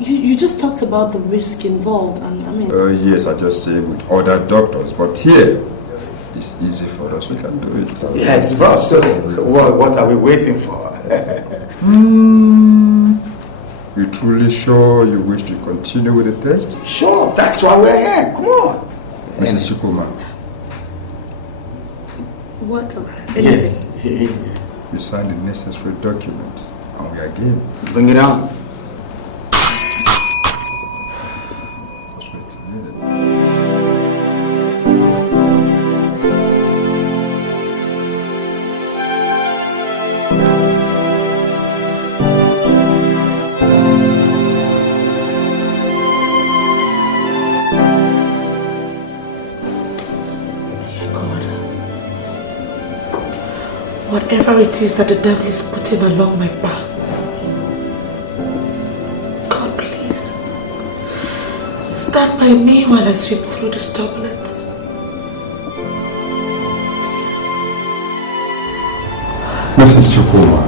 you just talked about the risk involved, and I mean... yes, I just say with other doctors, but here, it's easy for us, we can do it. Yes, Prof, so what are we waiting for? You truly sure you wish to continue with the test? Sure, that's why we're here, come on. Mrs. Chukuma. What? Yes. You signed the necessary documents, and we are game. Bring it on. Just wait a minute. Whatever it is that the devil is putting along my path, God, please, stand by me while I sweep through this turbulence. Mrs. Chukuma,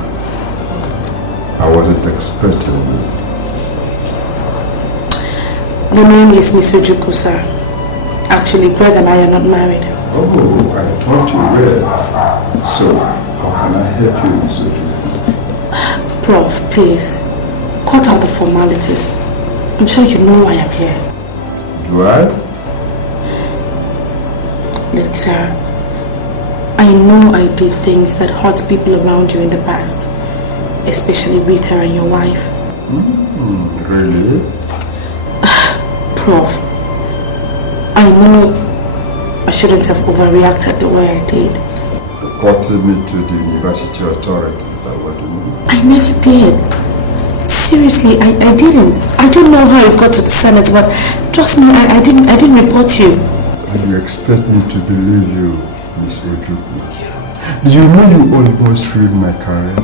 I wasn't expecting you. The name is Mr. Juku, sir. Actually, Greg and I are not married. Oh, I thought you were. So, how can I help you, Mr. Juku? Prof, please, cut out the formalities. I'm sure you know why I'm here. Do I? Look, sir, I know I did things that hurt people around you in the past, especially Rita and your wife. Really? Prof, I know I shouldn't have overreacted the way I did. Reporting me to the university authority, is that what you mean? I never did. Seriously, I didn't. I don't know how it got to the Senate, but trust me, I didn't report you. And you expect me to believe you, Miss Ojukwu? Do you know you almost ruined my career?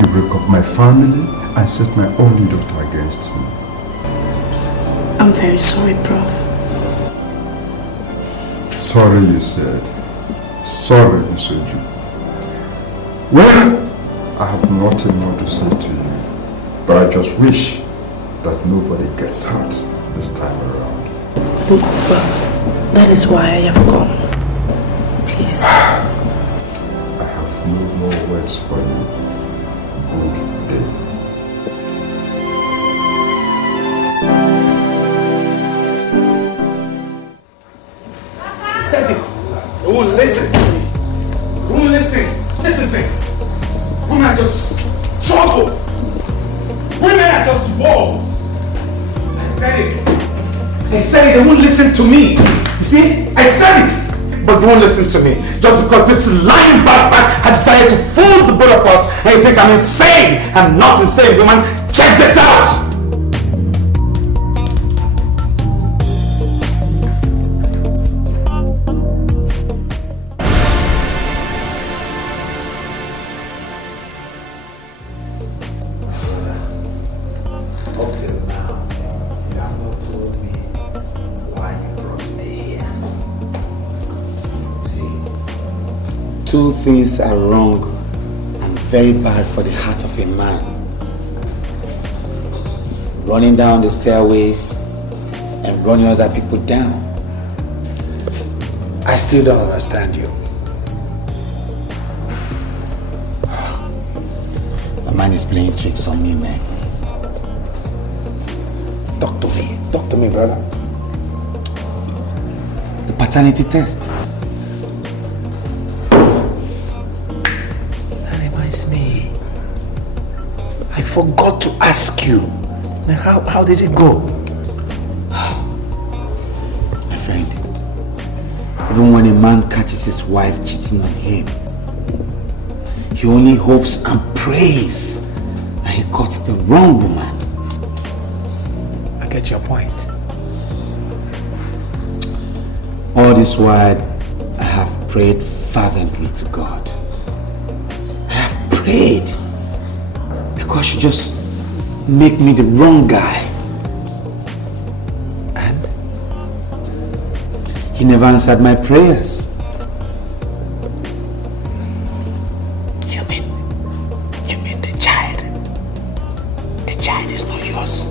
You broke up my family and set my only daughter against me. I'm very sorry, Prof. Sorry, you said. Sorry, Miss Ojukwu. Well, I have nothing more to say to you, but I just wish that nobody gets hurt this time around. Look, Prof, that is why I have come. Please. I have no more words for you. Good day. Said it. They won't listen to me. They won't listen. This is it. Women are just trouble. Women are just walls. I said it. I said it. They won't listen to me. You see? I said it. But they won't listen to me. Just because this lying bastard had decided to fool the both of us and you think I'm insane. I'm not insane, woman. Check this out. Two things are wrong and very bad for the heart of a man. Running down the stairways and running other people down. I still don't understand you. My man is playing tricks on me, man. Talk to me. Talk to me, brother. The paternity test. Me. I forgot to ask you. How did it go? My friend, even when a man catches his wife cheating on him, he only hopes and prays that he caught the wrong woman. I get your point. All this while, I have prayed fervently to God. Because she just make me the wrong guy. And? He never answered my prayers. You mean the child? The child is not yours.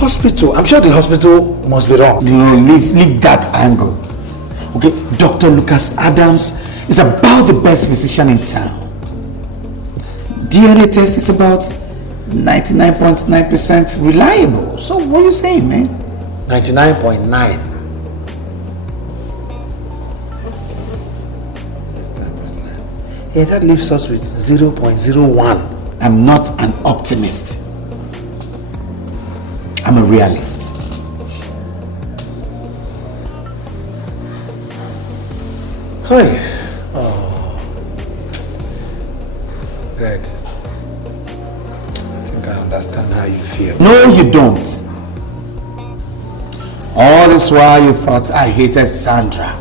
Hospital. I'm sure the hospital must be wrong. You know, leave that angle. Okay, Dr. Lucas Adams is about the best physician in town. DNA test is about 99.9% reliable. So what are you saying, man? 99.9. Yeah, that leaves us with 0.01. I'm not an optimist. I'm a realist. Hey. Oh. Greg, I think I understand how you feel. No, you don't. All this while you thought I hated Sandra.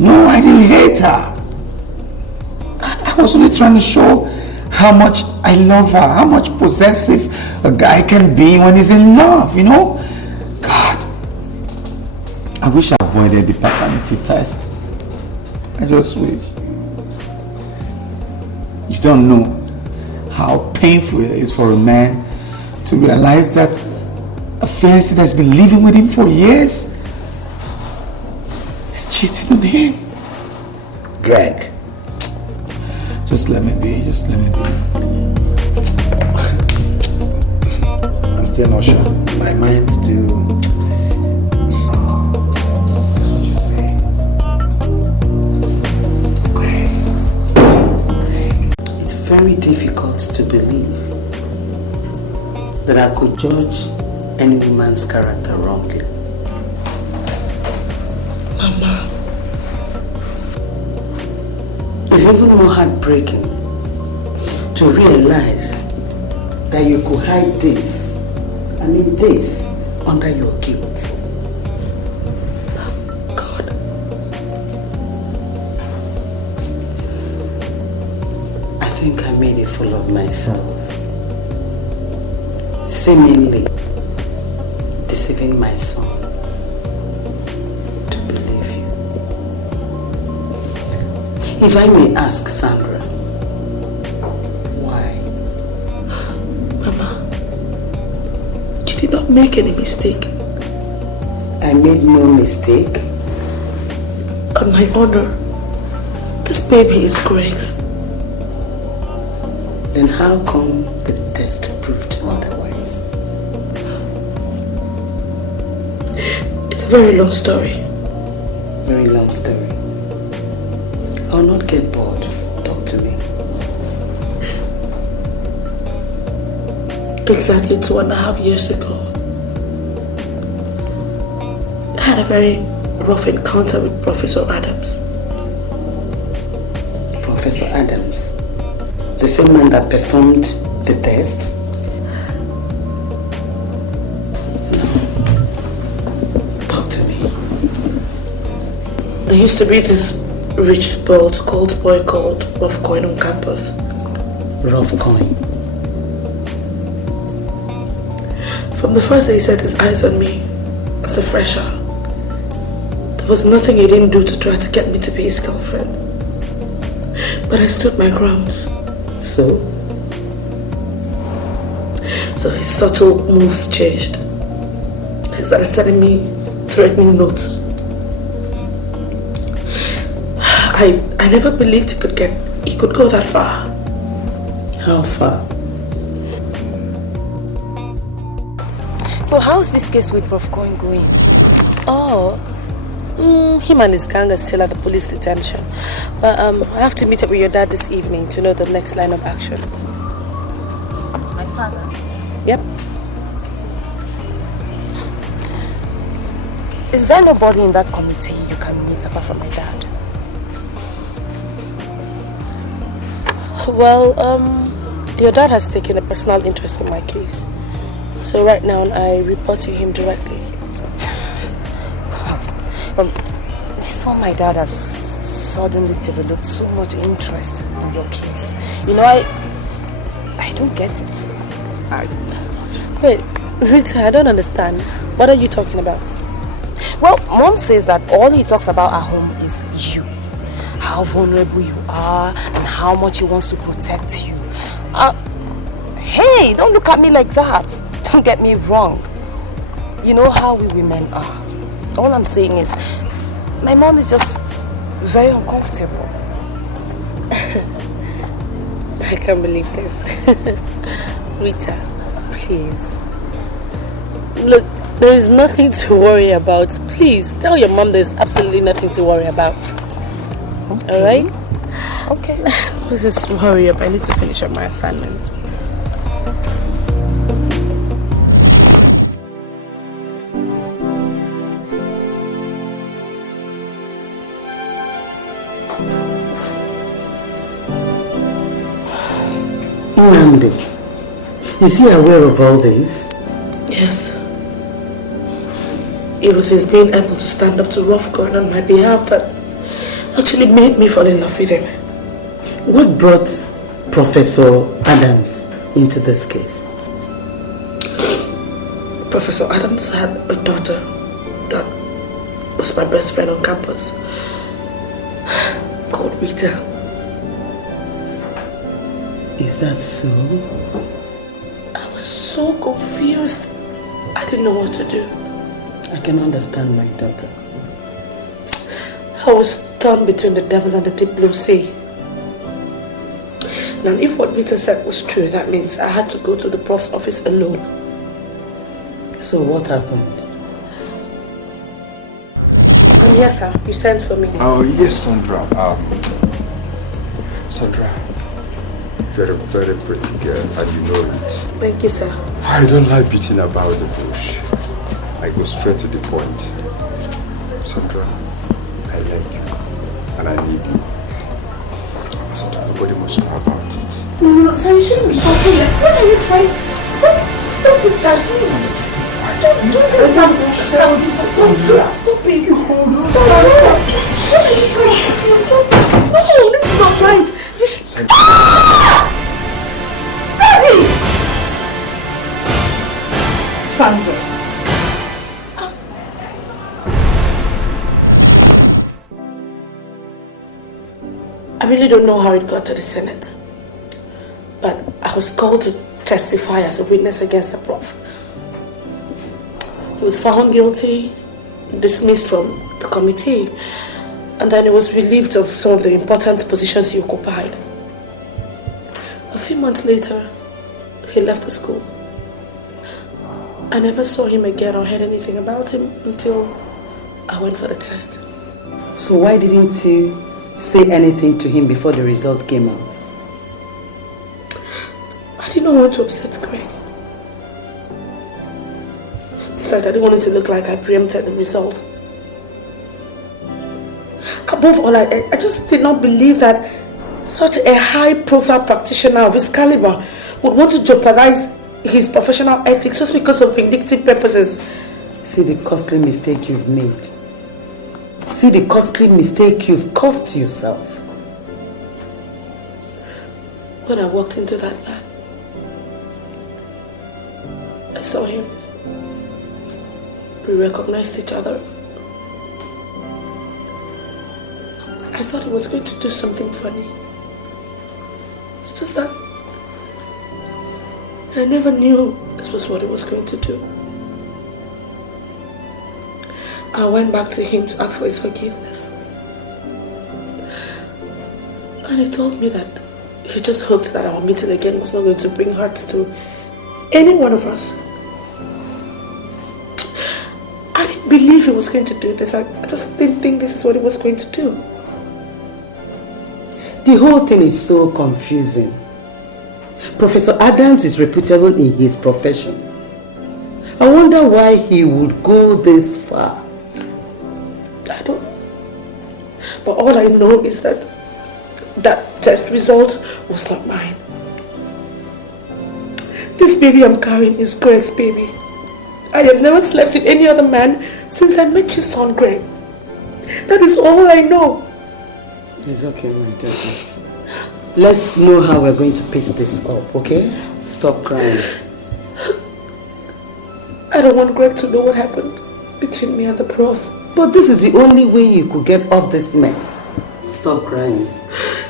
No, I didn't hate her. I was only trying to show how much I love her, how much possessive a guy can be when he's in love, you know? God, I wish I avoided the paternity test. I just wish. You don't know how painful it is for a man to realize that a fiancé that's been living with him for years is cheating on him. Greg. Just let me be, just let me be. I'm still not sure. My mind still... That's what you say. It's very difficult to believe that I could judge any woman's character wrongly. Mama. It's even more heartbreaking to realize that you could hide this, this, under your guilt. God. I think I made a fool of myself, seemingly deceiving my son to believe you. If I may ask, Sandra, why? Mama, you did not make any mistake. I made no mistake. On my honor, this baby is Greg's. Then how come the test proved otherwise? It's a very long story. Very long story. I'll not get bored. Talk to me. Exactly 2.5 years ago, I had a very rough encounter with Professor Adams. Professor Adams? The same man that performed the test? No. Talk to me. There used to be this rich spoiled cold boy called Rough Coin on campus. Rough Coin? From the first day he set his eyes on me as a fresher, there was nothing he didn't do to try to get me to be his girlfriend. But I stood my ground. So his subtle moves changed. He started sending me threatening notes. I never believed he could go that far. how far? So how's this case with Prof. Coin going? Oh, him and his gang are still at the police detention. But I have to meet up with your dad this evening to know the next line of action. My father? Yep. Is there nobody in that committee you can meet apart from my dad? Well, your dad has taken a personal interest in my case. So right now I report to him directly. This one, my dad has suddenly developed so much interest in your case. You know, I don't get it. Wait, Rita, I don't understand. What are you talking about? Well, Mom says that all he talks about at home is you. How vulnerable you are and how much he wants to protect you. Hey, don't look at me like that. Don't get me wrong. You know how we women are. All I'm saying is, my mom is just very uncomfortable. I can't believe this. Rita, please. Look, there is nothing to worry about. Please, tell your mom there's absolutely nothing to worry about. Okay. Alright? Okay. What's this worry about? I need to finish up my assignment. Nandi, is he aware of all this? Yes. It was his being able to stand up to Rough Coin on my behalf that actually made me fall in love with him. What brought Professor Adams into this case? Professor Adams had a daughter that was my best friend on campus, called Rita. Is that so? I was so confused. I didn't know what to do. I can understand my daughter. I was torn between the devil and the deep blue sea. Now, if what Rita said was true, that means I had to go to the prof's office alone. So what happened? Yes, sir. You sent for me. Oh, yes, Sandra. Sandra, you're a very pretty girl, and you know it. Thank you, sir. I don't like beating about the bush. I go straight to the point. Sandra, I like you, and I need you. Sandra, nobody must know about it. No, sir, you shouldn't be talking like that. What are you trying? Stop it, sir, please. Don't do this, Sandra. Stop it. Stop it. Stop. What are you trying to do? Stop. No, this is not right. You should... Daddy! Sandra. I really don't know how it got to the Senate, but I was called to testify as a witness against the prof. He was found guilty, dismissed from the committee, and then he was relieved of some of the important positions he occupied. A few months later, he left the school. I never saw him again or heard anything about him until I went for the test. So why didn't you say anything to him before the result came out? I didn't want to upset Greg. Besides, I didn't want it to look like I preempted the result. Above all, I just did not believe that such a high-profile practitioner of his caliber would want to jeopardize his professional ethics just because of vindictive purposes. See the costly mistake you've made. See the costly mistake you've caused yourself. When I walked into that lab, I saw him. We recognized each other. I thought he was going to do something funny. It's just that I never knew this was what he was going to do. I went back to him to ask for his forgiveness. And he told me that he just hoped that our meeting again was not going to bring hurt to any one of us. I didn't believe he was going to do this. I just didn't think this is what he was going to do. The whole thing is so confusing. Professor Adams is reputable in his profession. I wonder why he would go this far. I don't know. But all I know is that that test result was not mine. This baby I'm carrying is Greg's baby. I have never slept with any other man since I met your son, Greg. That is all I know. It's okay, my daughter. Let's know how we're going to piece this up, okay? Stop crying. I don't want Greg to know what happened between me and the prof. But this is the only way you could get off this mess. Stop crying.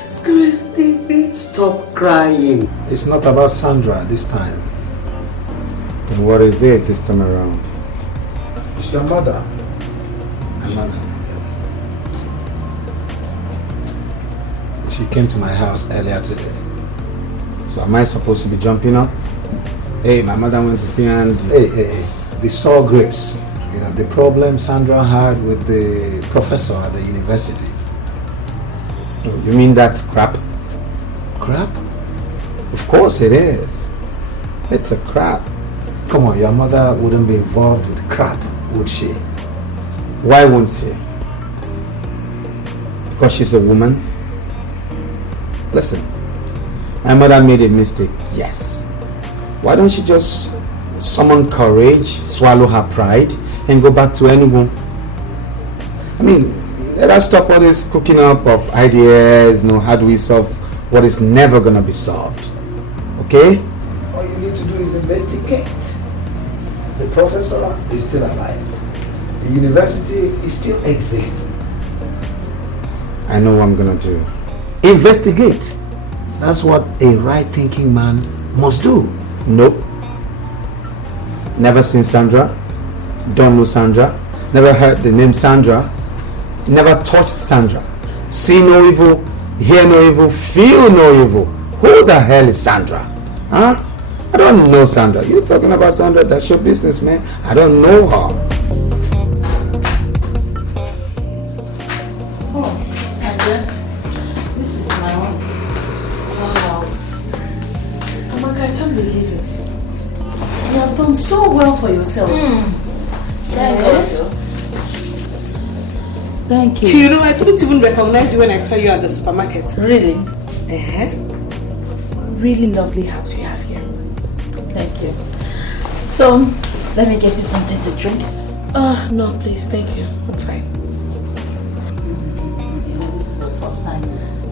It's Greg's baby. Stop crying. It's not about Sandra this time. And what is it this time around? It's your mother. My mother. She came to my house earlier today. So am I supposed to be jumping up? Hey, my mother went to see and... Hey. The sour grapes. You know, the problem Sandra had with the professor at the university. You mean that's crap? Crap? Of course it is. It's a crap. Come on, your mother wouldn't be involved with crap, would she? Why won't she? Because she's a woman? Listen, my mother made a mistake, yes. Why don't she just summon courage, swallow her pride, and go back to anyone? I mean, let us stop all this cooking up of ideas, how do we solve what is never gonna be solved, okay? All you need to do is investigate. The professor is still alive. The university is still existing. I know what I'm gonna do. Investigate. That's what a right-thinking man must do. Nope. Never seen Sandra. Don't know Sandra. Never heard the name Sandra. Never touched Sandra. See no evil, hear no evil, feel no evil. Who the hell is Sandra? Huh? I don't know Sandra. You're talking about Sandra, that's your business, man. I don't know her. Oh, and then this is my own. Wow. Amaka, I can't believe it. You have done so well for yourself. Thank God. Thank you. You know, I couldn't even recognize you when I saw you at the supermarket. Really? Really lovely house you have here. Thank you. So, let me get you something to drink. No, please, thank you. I'm fine. You know, this is your first time.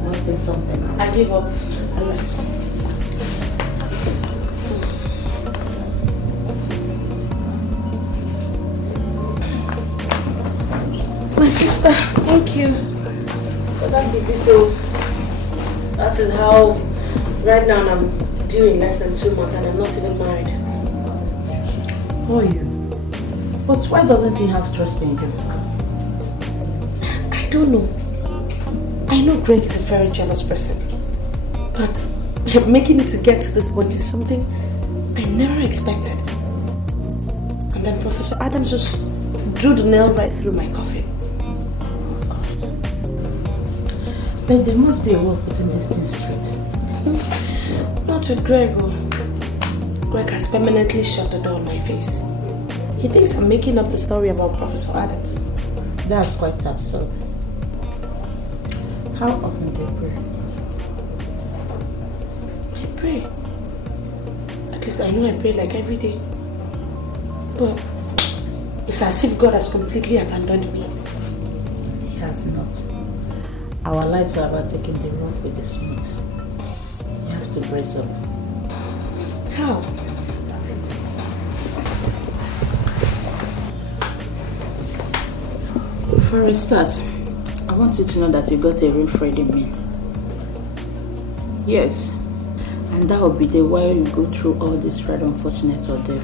Let's get something. I give up. Alright. My sister, thank you. So that is it though. That is how right now I'm doing less than 2 months and I'm not even married. Who are you? But why doesn't he have trust in you? I don't know. I know Greg is a very jealous person. But making it to get to this point is something I never expected. And then Professor Adams just drew the nail right through my coffin. But there must be a way of putting this thing straight. Not with Greg. Greg has permanently shut the door on my face. He thinks I'm making up the story about Professor Adams. That's quite absurd. How often do you pray? I pray. At least I know I pray like every day. But it's as if God has completely abandoned me. He has not. Our lives are about taking the road with the smooth. You have to brace up. How? For a start, I want you to know that you got a real friend in me. Yes, and that will be the way you go through all this very unfortunate ordeal.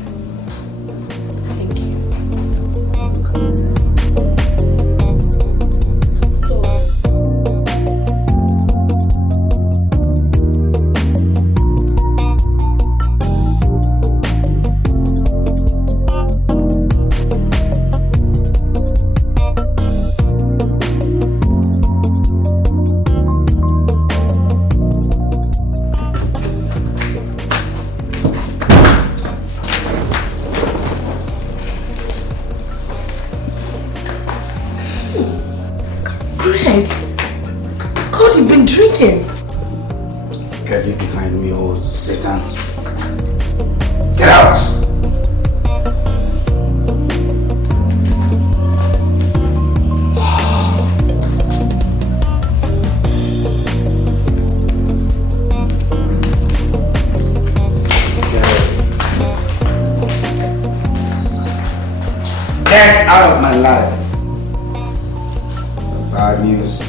Thank you. Get it behind me, oh Satan. Get out! Get out of my life. Bad news.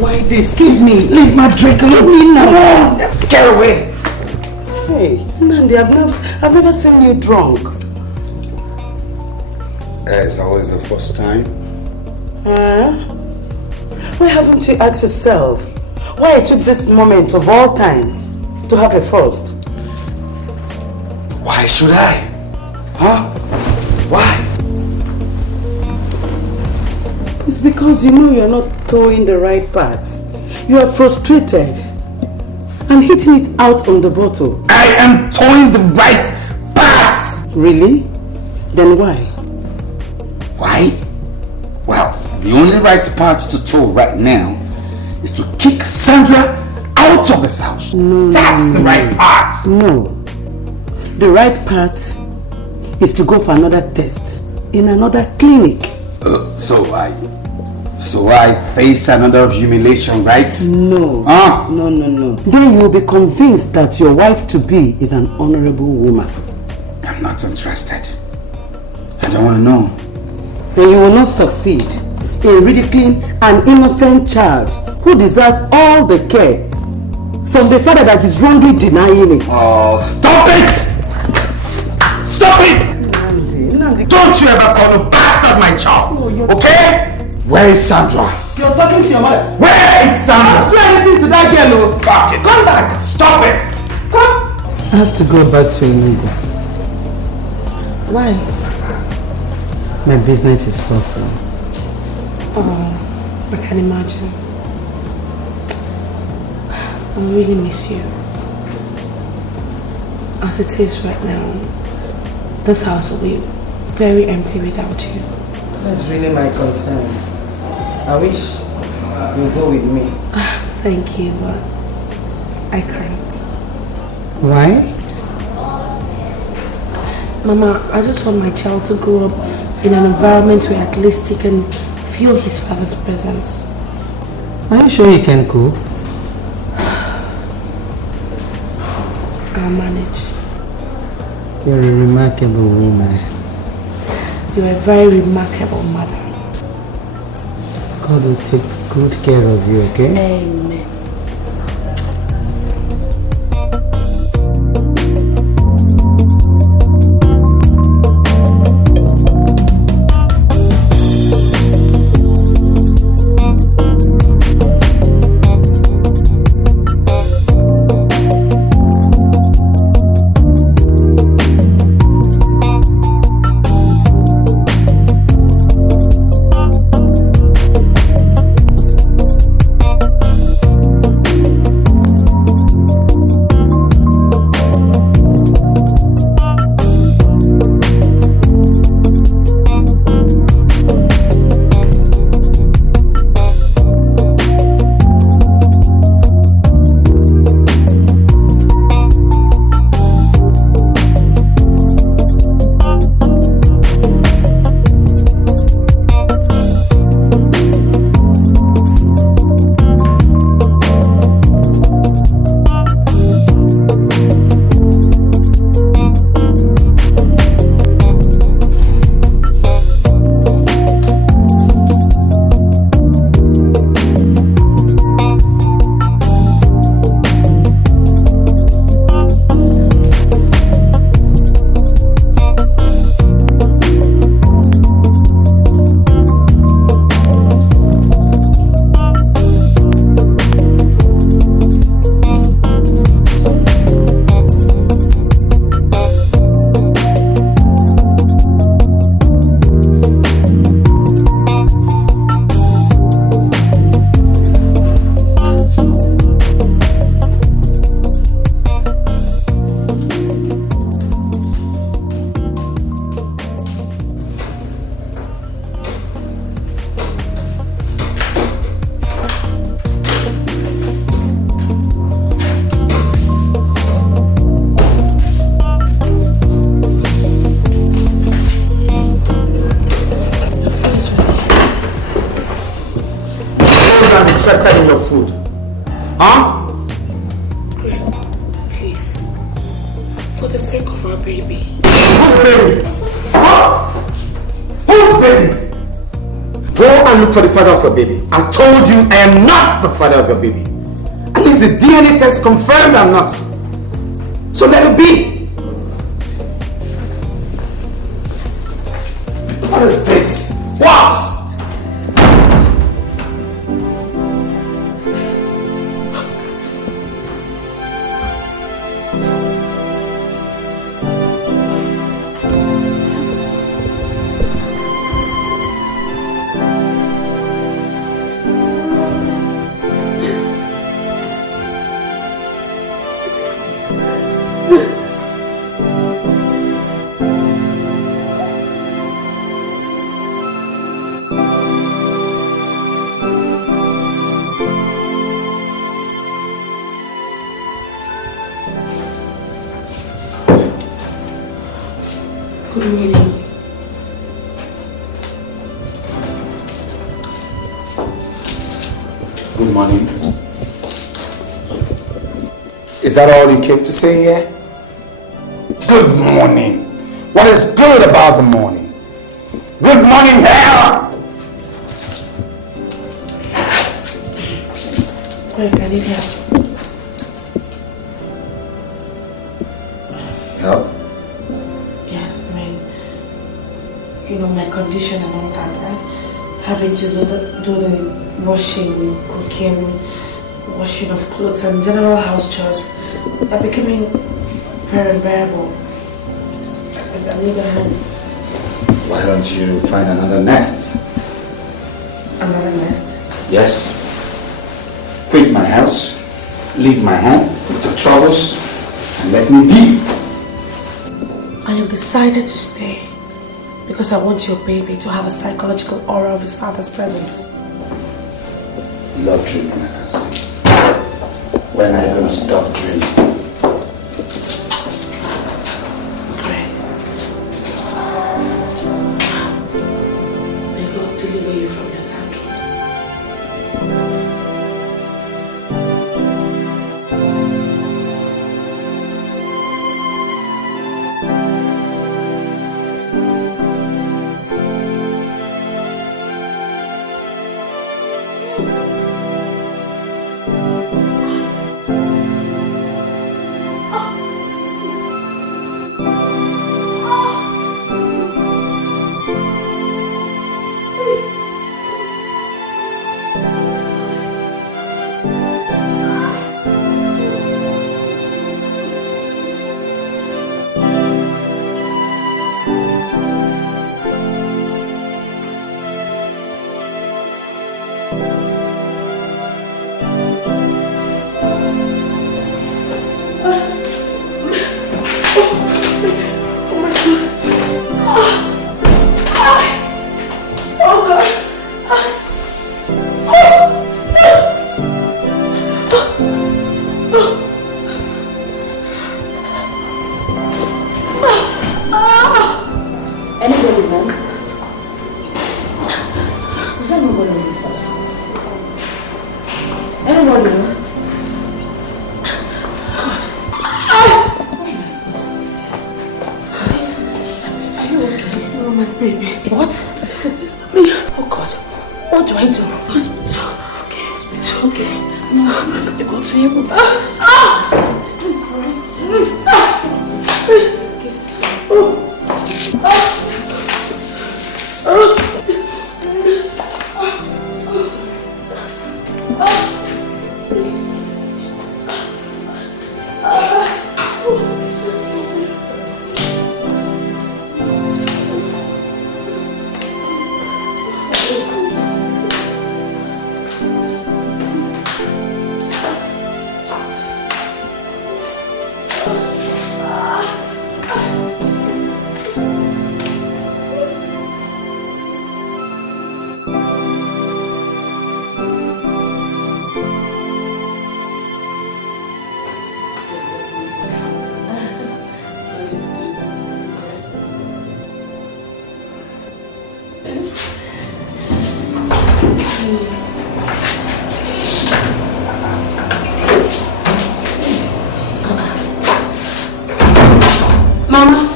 Why this? Excuse me. Leave my drink alone. Leave me now. Get away. Hey, Nandi, I've never seen you drunk. It's always the first time. Why haven't you asked yourself why I took this moment of all times to have a first? Why should I? Huh? Why? It's because you know you're not towing the right path. You are frustrated and hitting it out on the bottle. I am towing the right path! Really? Then why? Why? Well, the only right path to tow right now is to kick Sandra out of this house. No, That's the right path. No. The right path is to go for another test in another clinic. So I face another humiliation, right? No. No. Then you will be convinced that your wife-to-be is an honorable woman. I'm not interested. I don't want to know. Then you will not succeed in ridiculing an innocent child who deserves all the care from the father that is wrongly denying it. Oh, stop it! Stop it! Don't you ever call a bastard my child, okay? Where is Sandra? You're talking to your mother. Where is Sandra? Don't do anything to that girl, oh. Fuck it. Come back. Stop it. Come. I have to go back to Enugu. Why? My business is suffering. Oh, I can imagine. I really miss you. As it is right now, this house will be very empty without you. That's really my concern. I wish you'd go with me. Thank you, but I can't. Why? Mama, I just want my child to grow up in an environment where at least he can feel his father's presence. Are you sure you can cook? I'll manage. You're a remarkable woman. You're a very remarkable mother. God will take good care of you, okay? Amen. Interested in your food. Huh? Please, for the sake of our baby. Whose baby? What? Whose baby? Go and look for the father of your baby. I told you I am not the father of your baby. At least the DNA test confirmed I'm not. So let it be. What is this? What? Good morning. Good morning. Is that all you came to say here? Good morning. What is good about the morning? Good morning, hell! Wait, I need help. my condition and all that. Having to do the washing, cooking, washing of clothes and general house chores are becoming very unbearable. I need a hand. Why don't you find another nest? Another nest? Yes. Quit my house, leave my home with your troubles, and let me be. I have decided to stay because I want your baby to have a psychological aura of his father's presence. Love dreaming, I can see. When are you going to stop dreaming? Great. May God deliver you from your tantrums.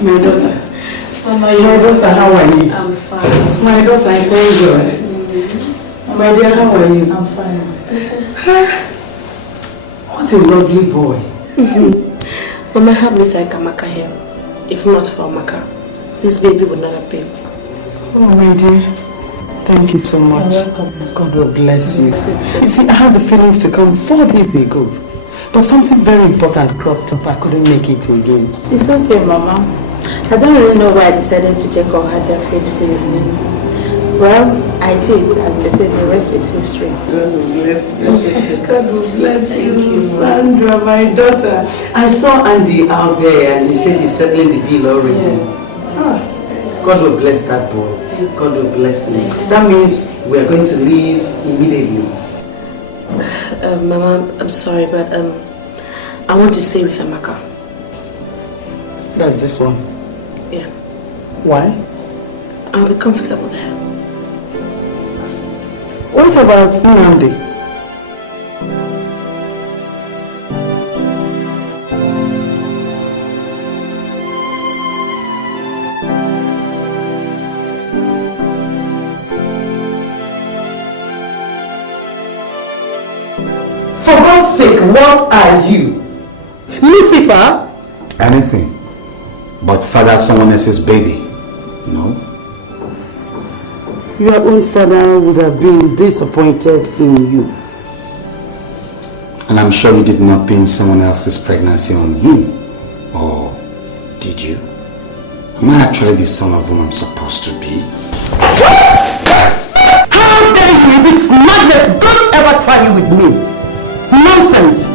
My daughter. Mama, my daughter, how are you? I'm fine. My daughter, I'm very good. My dear, how are you? I'm fine. What a lovely boy. Mama, help me thank Amaka here. If not for Amaka, this baby would not have been. Oh, my dear. Thank you so much. You're welcome. God will bless you. You see, I had the feelings to come 4 days ago. But something very important cropped up. I couldn't make it again. It's okay, Mama. I don't really know why I decided to check on her that faithful evening. Well, I did, and they said the rest is history. God will bless you. God will bless you, Sandra, my daughter. I saw Andy out there and he said he's settling the bill already. Yes. God will bless that boy. God will bless him. That means we are going to leave immediately. Mama, I'm sorry, but I want to stay with Amaka. That's this one? Yeah. Why? I'll be comfortable there. What about Nnamdi? For God's sake, what are you? Lucifer? Anything but father someone else's baby, you know? your own father would have been disappointed in you. And I'm sure you did not pin someone else's pregnancy on him. Or did you? Am I actually the son of whom I'm supposed to be? How dare you? If it's madness, don't ever try it with me. Nonsense.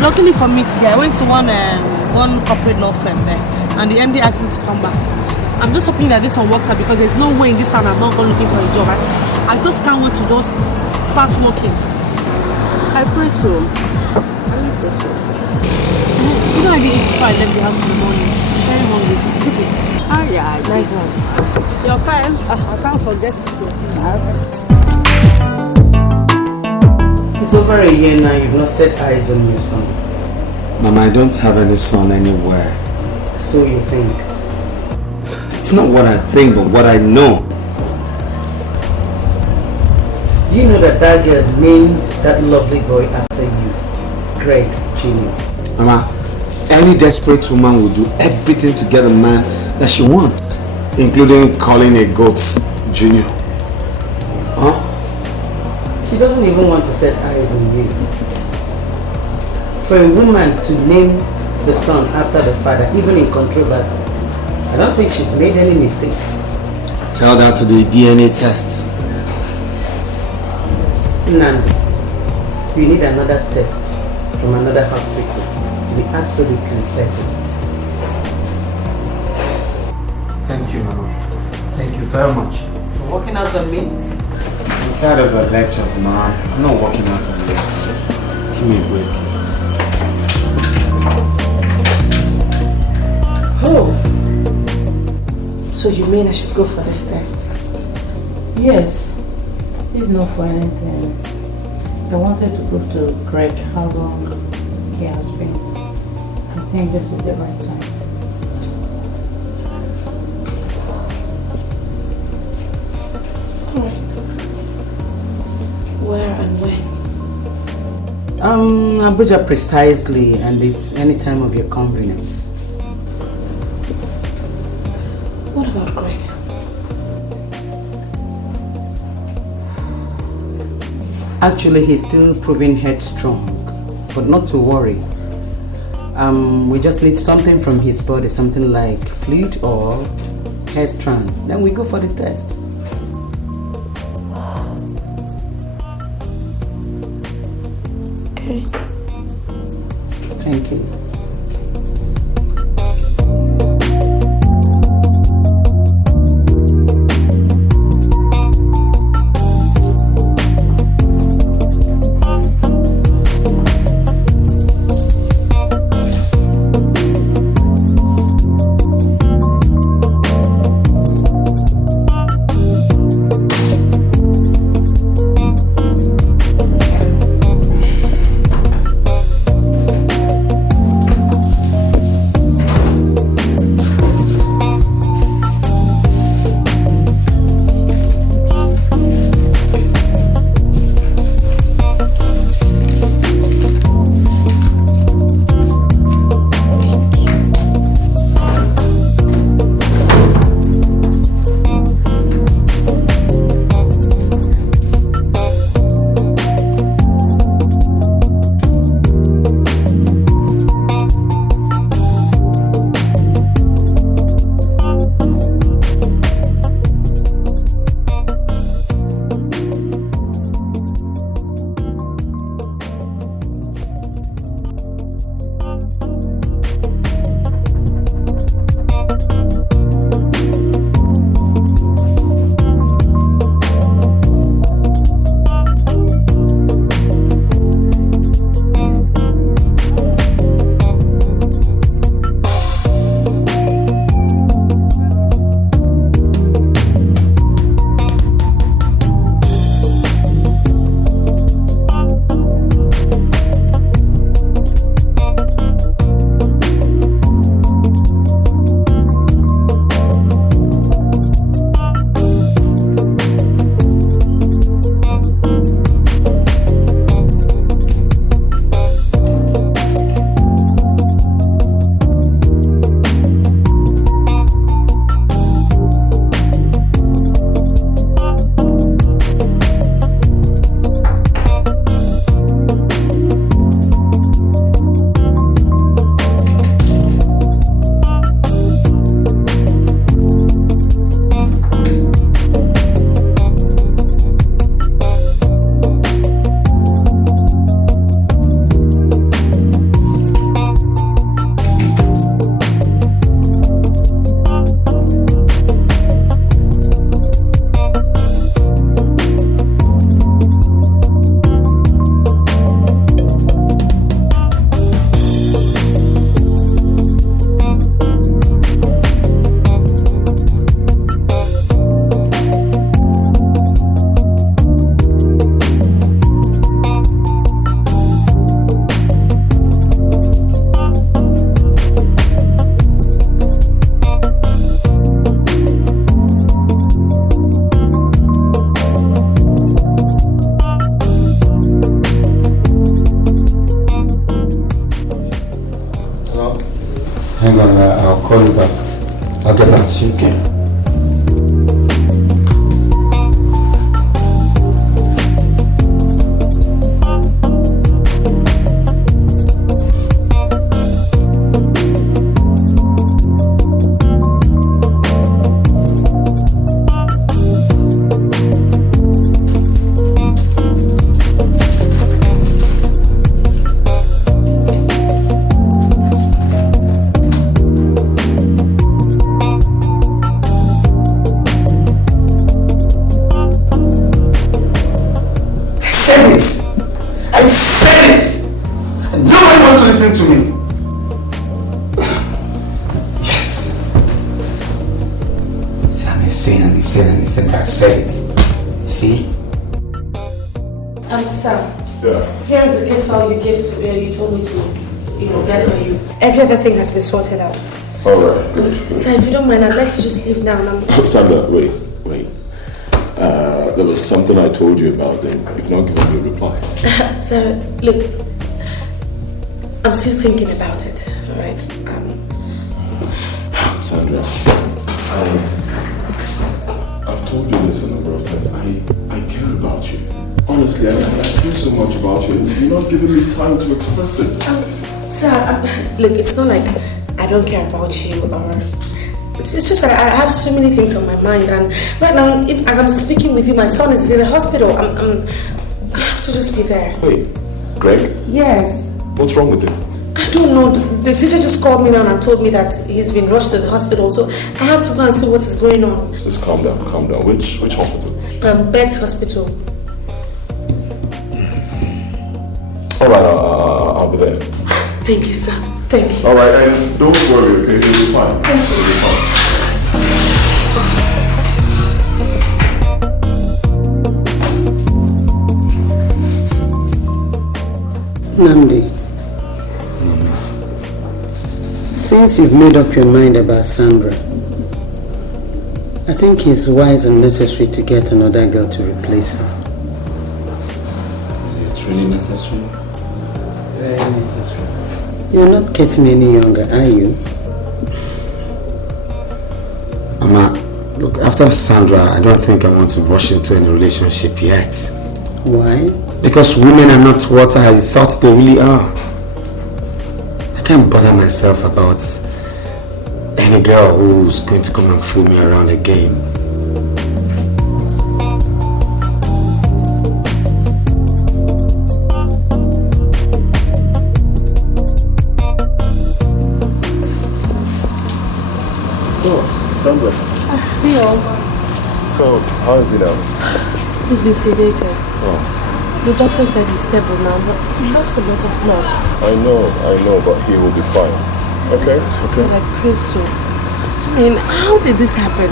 Luckily for me today, I went to one corporate law firm there, and the MD asked me to come back. I'm just hoping that this one works out because there's no way in this town I'm not going looking for a job. I just can't wait to just start working. I pray so. You know, it'd be easy if I left the house in the morning. I'm very hungry. Ah, yeah, Nice one. You're fine. I can't forget to. It's over a year now, you've not set eyes on your son. Mama, I don't have any son anywhere. So you think? It's not what I think, but what I know. Do you know that that girl named that lovely boy after you? Greg Jr. Mama, any desperate woman will do everything to get a man that she wants, including calling a goat Junior. Huh? She doesn't even want to set eyes on you. For a woman to name the son after the father, even in controversy, I don't think she's made any mistake. Tell that to the DNA test. Nandi, you need another test from another hospital to be absolutely certain. Thank you, Mama. Thank you very much. You're working out on me? I'm tired of your lectures, Mom. I'm not working out on you. Give me a break. Oh. So you mean I should go for this test? Yes. If not for anything, I wanted to prove to Greg how long he has been. I think this is the right time. Alright. Where and when? Abuja precisely, and it's any time of your convenience. What about Greg? Actually, he's still proving headstrong, but not to worry. We just need something from his body, something like fluid or hair strand. Then we go for the test. Okay. Thank you. hang on, I'll call you back. I'll get back to you, okay? I said it. See? Sir. Yeah. Here is the case file you gave to you told me to, get for you. Every other thing has been sorted out. Alright. Sir, if you don't mind, I'd like to just leave now. Sandra, wait. There was something I told you about and you've not given me a reply. Sir, look, I'm still thinking about it, alright? Sandra, I've told you this a number of times. I care about you. Honestly, I care so much about you. You're not giving me time to express it. Sir, look, it's not like I don't care about you or... It's just that I have so many things on my mind, and right now, as I'm speaking with you, my son is in the hospital. I have to just be there. Wait, Greg? Yes. What's wrong with him? I don't know. The teacher just called me now and told me that he's been rushed to the hospital, so I have to go and see what is going on. Just calm down. Which hospital? Bed's hospital. Alright, I'll be there. Thank you, sir. Thank you. Alright, and don't worry, okay? You'll be fine. You'll be fine. Namdi, since you've made up your mind about Sandra, I think it's wise and necessary to get another girl to replace her. Is it really necessary? Very necessary. You're not getting any younger, are you? Mama, look, after Sandra, I don't think I want to rush into any relationship yet. Why? Because women are not what I thought they really are. I can't bother myself about any girl who's going to come and fool me around again. Oh, Sandra. Theo. So, how is he now? He's been sedated. Oh. The doctor said he's stable now, but he lost a lot of blood. I know, but he will be fine. Okay? I pray so. I mean, how did this happen?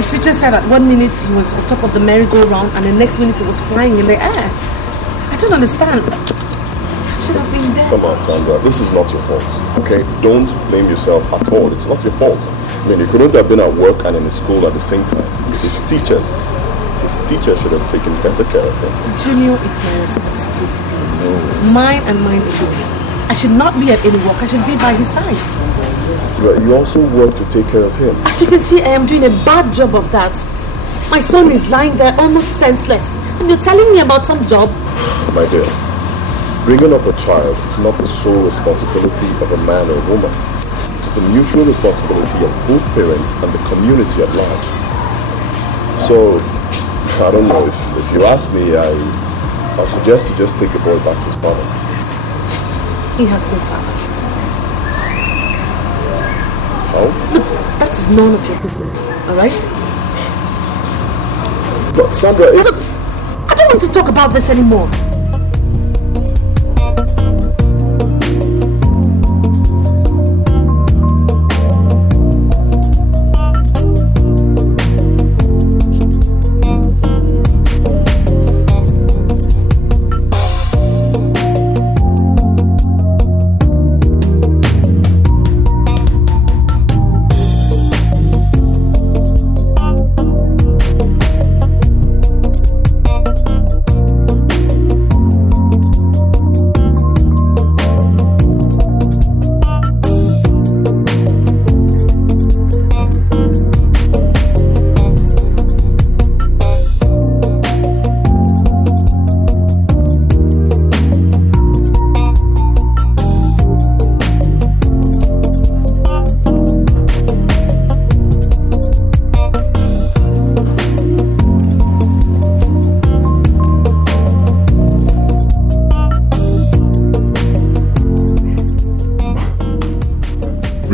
The teacher said that 1 minute he was on top of the merry-go-round and the next minute he was flying in the air. I don't understand. I should have been there. Come on, Sandra. This is not your fault. Okay? Don't blame yourself at all. It's not your fault. I mean, you couldn't have been at work and in school at the same time. His teacher should have taken better care of him. Junior is my responsibility. Mine and mine alone. I should not be at any work. I should be by his side. But you also work to take care of him. As you can see, I am doing a bad job of that. My son is lying there almost senseless. And you're telling me about some job? My dear, bringing up a child is not the sole responsibility of a man or a woman. It is the mutual responsibility of both parents and the community at large. So, I don't know, if you ask me, I suggest you just take the boy back to his father. He has no father. How? Look, that is none of your business, alright? But Sandra, Look, I don't want to talk about this anymore.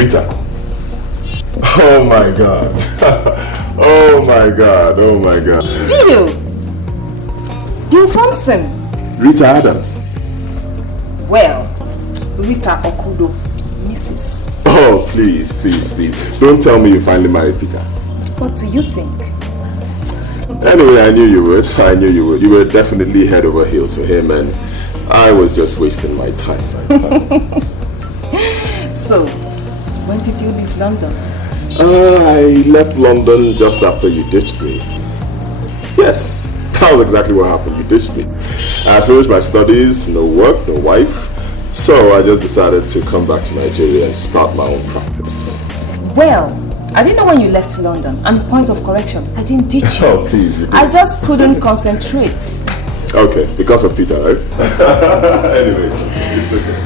Rita. Oh my God. Oh my God. Oh my God. Bill! You Thompson? Rita Adams. Well, Rita Okudo, Mrs. Oh, please, please, please. Don't tell me you finally married Peter. What do you think? Anyway, I knew you would. I knew you would. You were definitely head over heels for him, and I was just wasting my time. So, when did you leave London? I left London just after you ditched me. Yes, that was exactly what happened. You ditched me. I finished my studies, no work, no wife. So I just decided to come back to Nigeria and start my own practice. Well, I didn't know when you left London. And point of correction, I didn't ditch you. Oh, please, you did. I just couldn't concentrate. Okay, because of Peter, right? Anyway, it's okay.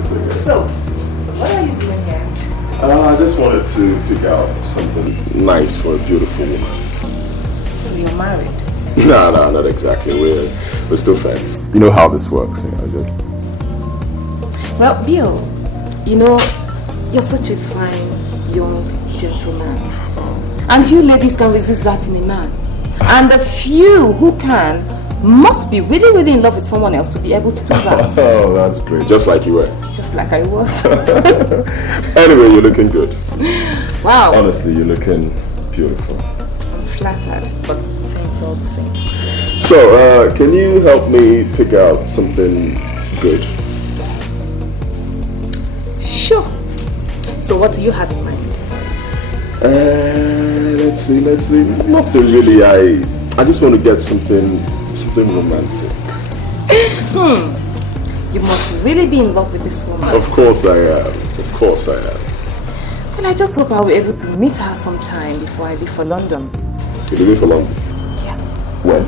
It's okay. So, what are you doing here? I just wanted to pick out something nice for a beautiful woman. So you're married? No, not exactly. We're still friends. You know how this works, just... Well, Bill, you know, you're such a fine, young gentleman. And you ladies can resist that in a man. And the few who can must be really, really in love with someone else to be able to do that. Oh, that's great. Just like you were. Just like I was. Anyway, you're looking good. Wow. Honestly, you're looking beautiful. I'm flattered, but thanks all the same. So, can you help me pick out something good? Sure. So what do you have in mind? Let's see. Nothing really. I just want to get something romantic. You must really be in love with this woman. Of course I am. And I just hope I'll be able to meet her sometime before I leave for London. You'll leave for London? Yeah. When?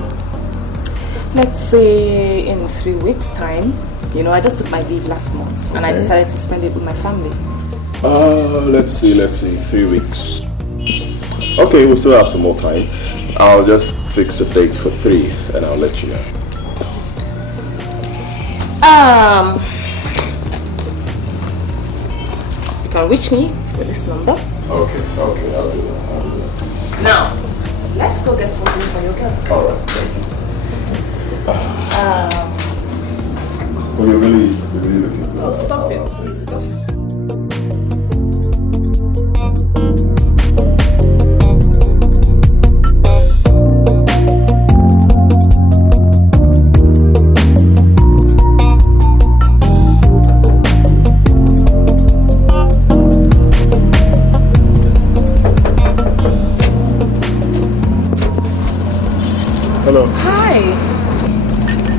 Let's say in 3 weeks' time. You know, I just took my leave last month and I decided to spend it with my family. Let's see, 3 weeks. Okay, we'll still have some more time. I'll just fix a date for 3 and I'll let you know. You can reach me with this number. Okay, I'll do that. Now, let's go get something for your girl. Alright, thank you. Well, you're really looking good. Oh, stop it. Hello. Hi.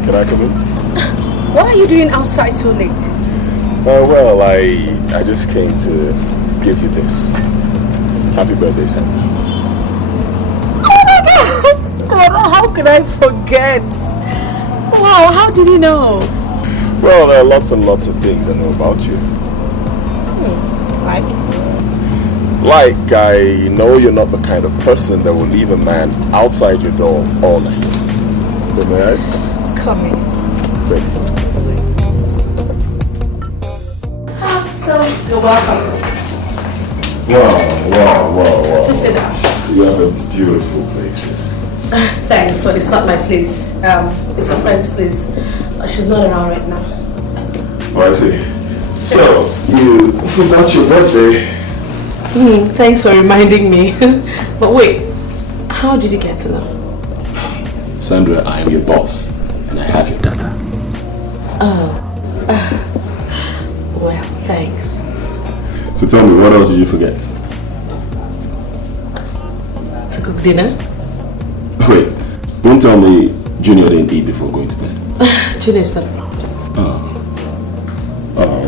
Can I come in? What are you doing outside so late? Well, I just came to give you this. Happy birthday, Sandra. Oh my God! Oh, how could I forget? Wow, how did you know? Well, there are lots and lots of things I know about you. Like I know you're not the kind of person that will leave a man outside your door all night. So may I? Come in. Great. So, you're welcome. Wow. Please sit down. You have a beautiful place here. Thanks, but it's not my place. It's a friend's place. She's not around right now. Oh, I see. So, you forgot your birthday. Thanks for reminding me. But wait, how did you get to know? Sandra, I am your boss, and I have your data. Well, thanks. So tell me, what else did you forget? To cook dinner? Wait, don't tell me Junior didn't eat before going to bed. Junior's not around. Oh,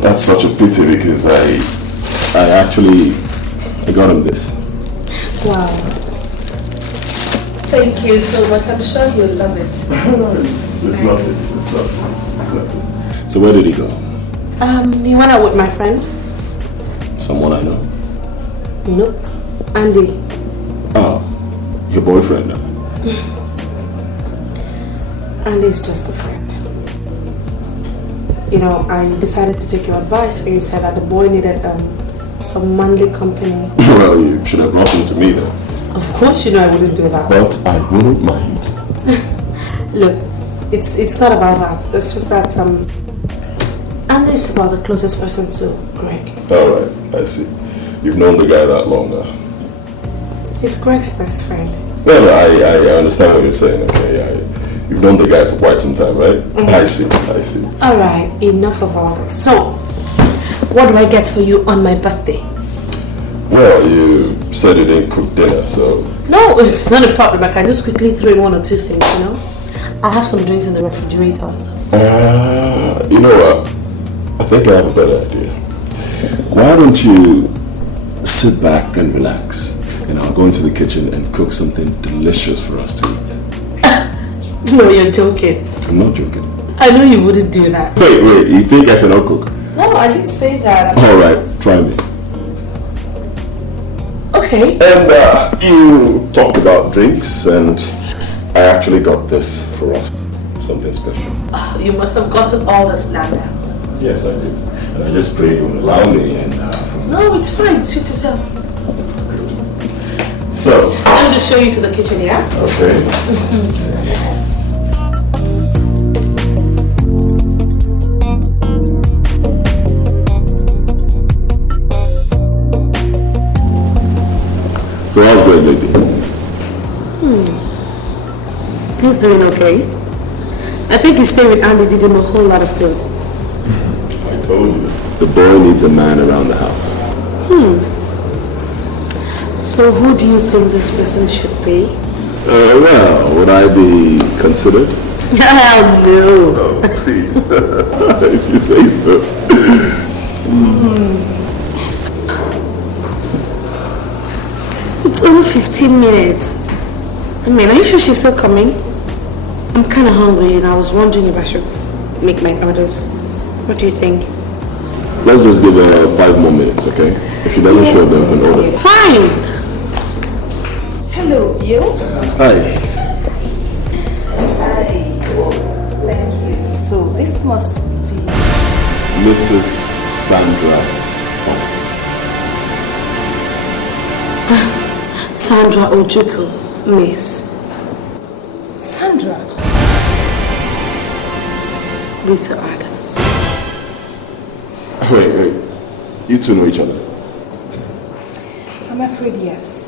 that's such a pity because I got him this. Wow. Thank you so much. I'm sure you'll love it. It's nothing. So where did he go? He went out with my friend. Someone I know? Nope. Andy. Oh, your boyfriend now? Andy's just a friend. you know, I decided to take your advice when you said that the boy needed some manly company. Well, you should have brought him to me then. Of course you know I wouldn't do that. But I wouldn't mind. Look, it's not about that. It's just that Andy is about the closest person to Greg. Alright, I see. You've known the guy that long now. He's Greg's best friend. Well, I understand what you're saying, okay? You've known the guy for quite some time, right? Mm-hmm. I see. Alright, enough of all this. So, what do I get for you on my birthday? Well, you said you didn't cook dinner, so... No, it's not a problem. I can just quickly throw in one or two things, you know? I have some drinks in the refrigerator. So. You know what? I think I have a better idea. Why don't you sit back and relax, and I'll go into the kitchen and cook something delicious for us to eat. No, you're joking. I'm not joking. I know you wouldn't do that. Wait, you think I cannot cook? No, I didn't say that. Alright, try me. Okay. And you talked about drinks, and I actually got this for us. Something special. You must have gotten all this planned out. Yes, I did. And I just prayed you would allow me, and... No, it's fine. Shoot yourself. So... I'll just show you to the kitchen, yeah? Okay. So how's Greg baby? He's doing okay. I think his stay with Andy did him a whole lot of good. I told you. The boy needs a man around the house. So who do you think this person should be? Well, would I be considered? Hell no. Oh, please. If you say so. It's over 15 minutes. I mean, are you sure she's still coming? I'm kind of hungry and I was wondering if I should make my orders. What do you think? Let's just give her 5 more minutes, okay? If she doesn't show up, then we can order. Fine! Hello, you? Hi. Hi. Thank you. So this must be... Mrs. Sandra Thompson. Sandra Ojuku, miss. Sandra. Rita Adams. Wait. You two know each other? I'm afraid yes.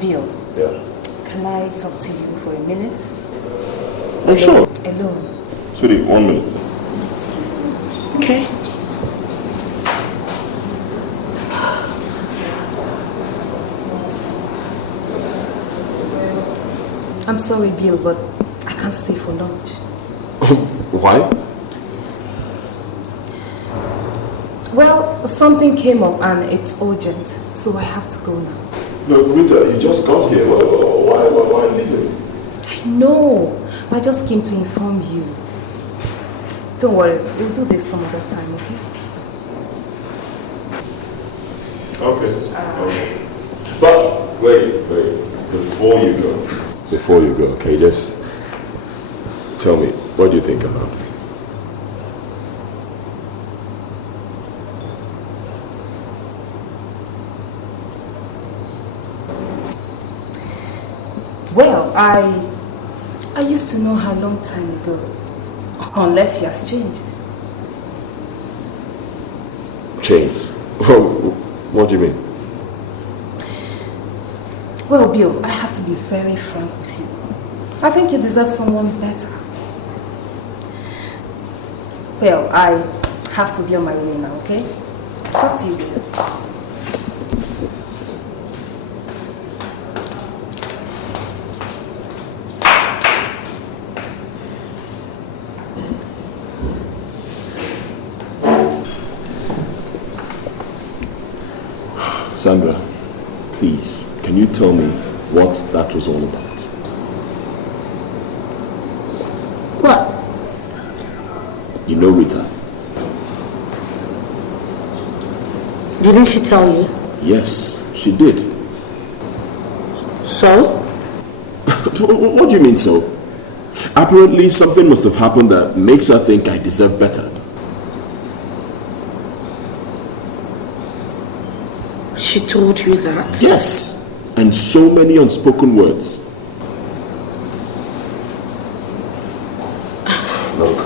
Bill. Yeah. Can I talk to you for a minute? Oh, sure. Alone. Sweetie, 1 minute. Okay. I'm sorry, Bill, but I can't stay for lunch. Why? Well, something came up and it's urgent, so I have to go now. No, Rita, you just got here. Why leaving? I know. I just came to inform you. Don't worry, we'll do this some other time, okay? Okay. But wait. Before you go, okay, just tell me, what do you think about me? Well, I used to know her a long time ago. Unless she has changed. Changed? What do you mean? Well, Bill, I have to be very frank with you. I think you deserve someone better. Well, I have to be on my way now, okay? Talk to you, Bill. Sandra, please, can you tell me what that was all about? What? You know Rita? Didn't she tell you? Yes, she did. So? What do you mean so? Apparently, something must have happened that makes her think I deserve better. She told you that? Yes, and so many unspoken words. Look,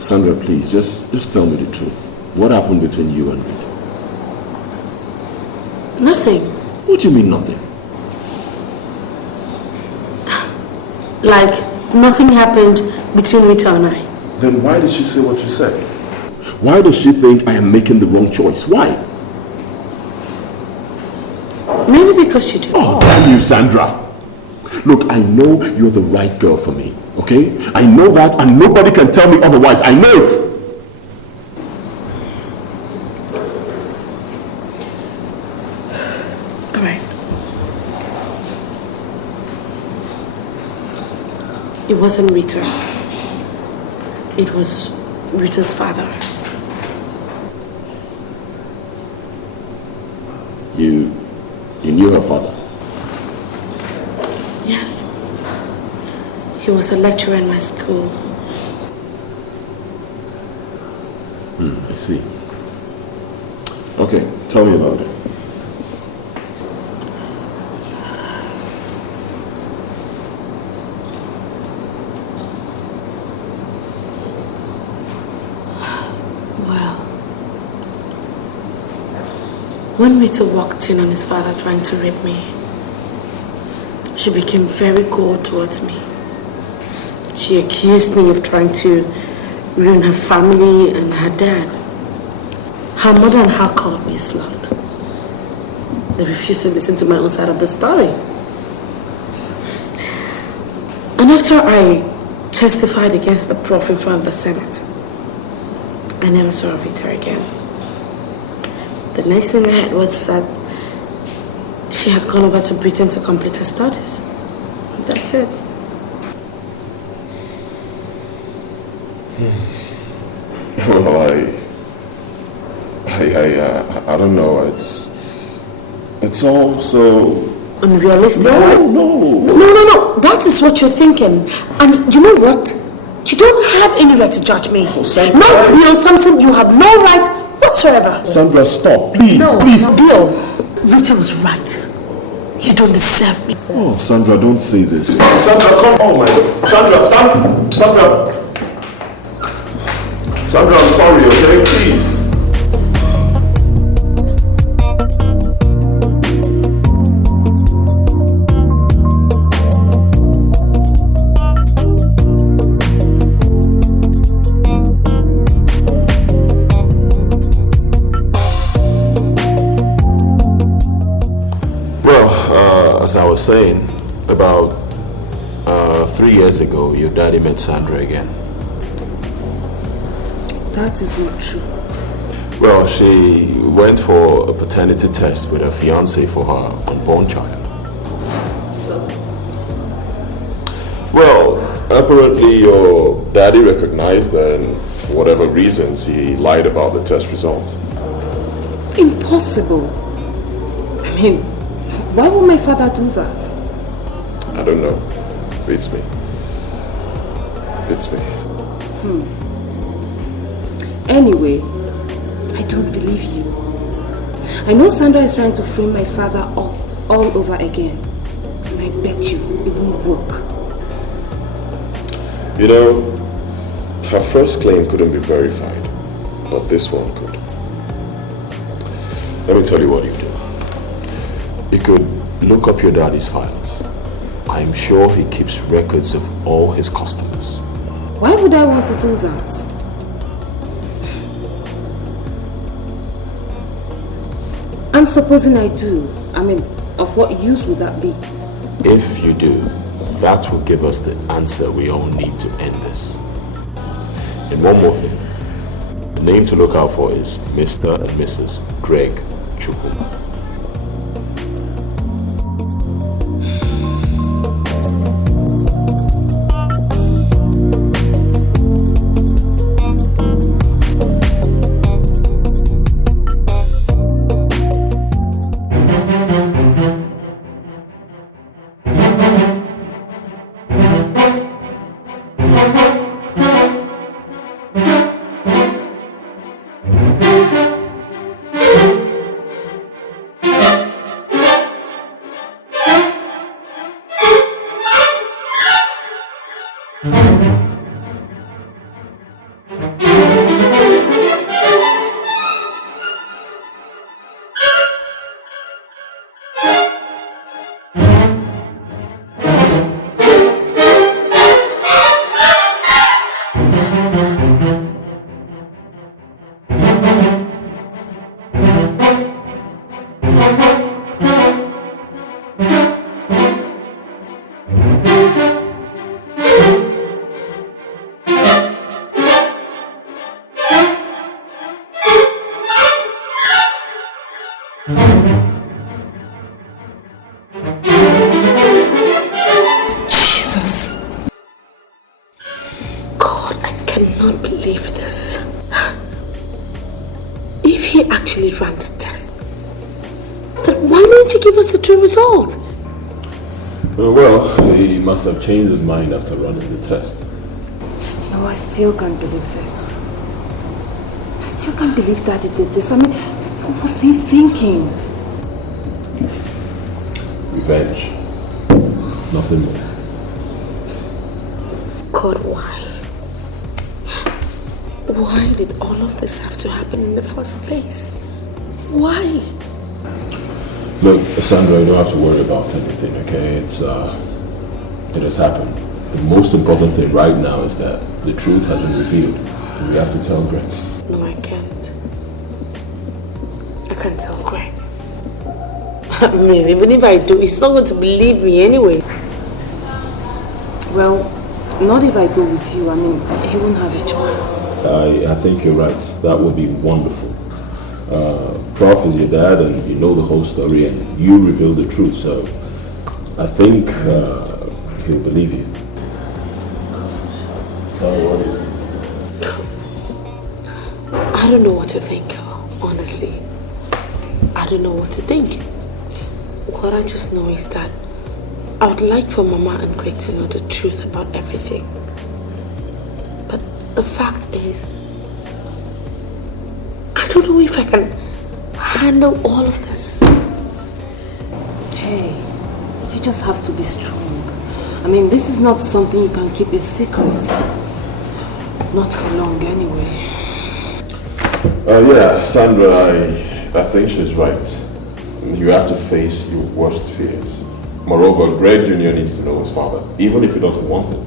Sandra, please, just tell me the truth. What happened between you and Rita? Nothing. What do you mean nothing? Like, nothing happened between Rita and I. Then why did she say what she said? Why does she think I am making the wrong choice? Why? Maybe because she did. Oh, damn you, Sandra. Look, I know you're the right girl for me, okay? I know that and nobody can tell me otherwise. I know it. All right. It wasn't Rita. It was Rita's father. You knew her father? Yes. He was a lecturer in my school. I see. Okay, tell me about it. When Rita walked in on his father trying to rape me, she became very cold towards me. She accused me of trying to ruin her family and her dad. Her mother and her called me a slut. They refused to listen to my own side of the story. And after I testified against the prof in front of the Senate, I never saw Rita again. The next thing I heard was that she had gone over to Britain to complete her studies. That's it. Well, I don't know. It's all so unrealistic. No. That is what you're thinking. And you know what? You don't have any right to judge me. Oh, Sandra. No, Bill Thompson, you have no right whatsoever. Sandra, stop, please, No, please. Bill, Rita was right. You don't deserve me. Oh, Sandra, don't say this. Sandra, come. Oh my God. Sandra, I'm sorry, okay? Please. As I was saying, about 3 years ago, your daddy met Sandra again. That is not true. Well, she went for a paternity test with her fiancé for her unborn child. So? Well, apparently your daddy recognized her and for whatever reasons he lied about the test results. Impossible. I mean, why would my father do that? I don't know. Beats me. Anyway, I don't believe you. I know Sandra is trying to frame my father up all over again. And I bet you it won't work. You know, her first claim couldn't be verified, but this one could. Let me tell you what you do. You could look up your daddy's files. I'm sure he keeps records of all his customers. Why would I want to do that? And supposing I do, I mean, of what use would that be? If you do, that will give us the answer we all need to end this. And one more thing. The name to look out for is Mr. and Mrs. Greg Chukwu. he actually ran the test, then why didn't you give us the true result? Well, he must have changed his mind after running the test. No, I still can't believe this. I still can't believe that he did this. I mean, what was he thinking? Revenge. Nothing more. God, why? Why did all of this have to happen in the first place? Why? Look, Sandra, you don't have to worry about anything, okay? It has happened. The most important thing right now is that the truth has been revealed. And we have to tell Greg. No, I can't. I can't tell Greg. I mean, even if I do, he's not going to believe me anyway. Well, not if I go with you. I mean, he won't have a choice. I think you're right. That would be wonderful. Prof is your dad and you know the whole story and you reveal the truth, so I think he'll believe you. Tell me what is it? I don't know what to think, honestly. I don't know what to think. What I just know is that I would like for Mama and Greg to know the truth about everything. But the fact is, I don't know if I can handle all of this. Hey, you just have to be strong. I mean, this is not something you can keep a secret. Not for long anyway. Yeah, Sandra, I think she's right. You have to face your worst fears. Moreover, Greg Jr. needs to know his father, even if he doesn't want it.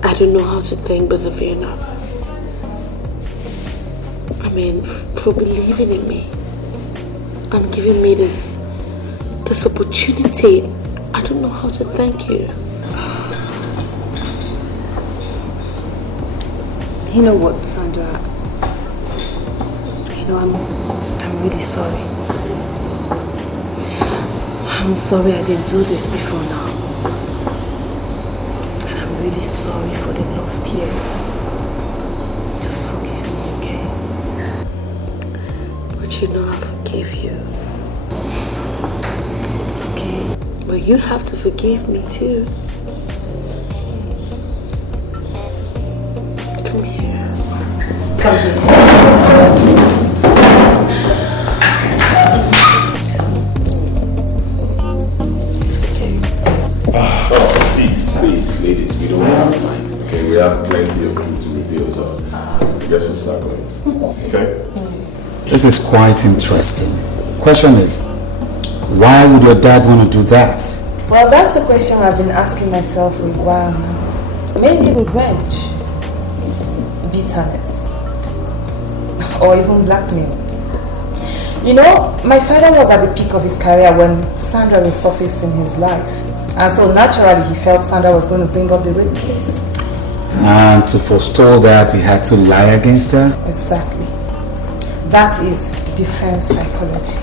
I don't know how to thank both of you enough. I mean, for believing in me and giving me this opportunity. I don't know how to thank you. You know what, Sandra? You know, I'm really sorry. I'm sorry I didn't do this before now. Really sorry for the lost years. Just forgive me, okay? But you know I forgive you. It's okay. But you have to forgive me too. Come here. Come here. Please, ladies, we don't have time. Okay, we have plenty of truth to reveal, so I guess we'll start going. Okay? This is quite interesting. Question is, why would your dad want to do that? Well, that's the question I've been asking myself for a while now. Maybe revenge, bitterness, or even blackmail. You know, my father was at the peak of his career when Sandra resurfaced in his life. And so naturally he felt Sandra was going to bring up the rape case. And to forestall that, he had to lie against her? Exactly. That is defense psychology.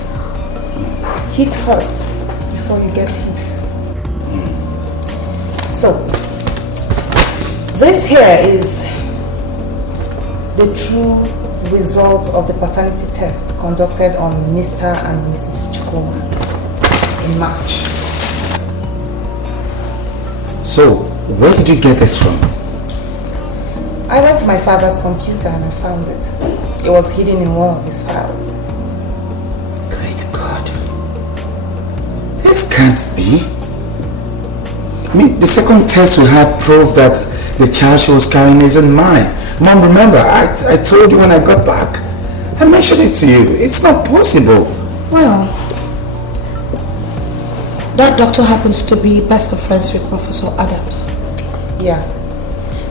Hit first before you get hit. So, this here is the true result of the paternity test conducted on Mr. and Mrs. Chukwu in March. So, where did you get this from? I went to my father's computer and I found it. It was hidden in one of his files. Great God. This can't be. I mean, the second test we had proved that the child she was carrying isn't mine. Mom, remember, I told you when I got back. I mentioned it to you. It's not possible. Well, that doctor happens to be best of friends with Professor Adams. Yeah,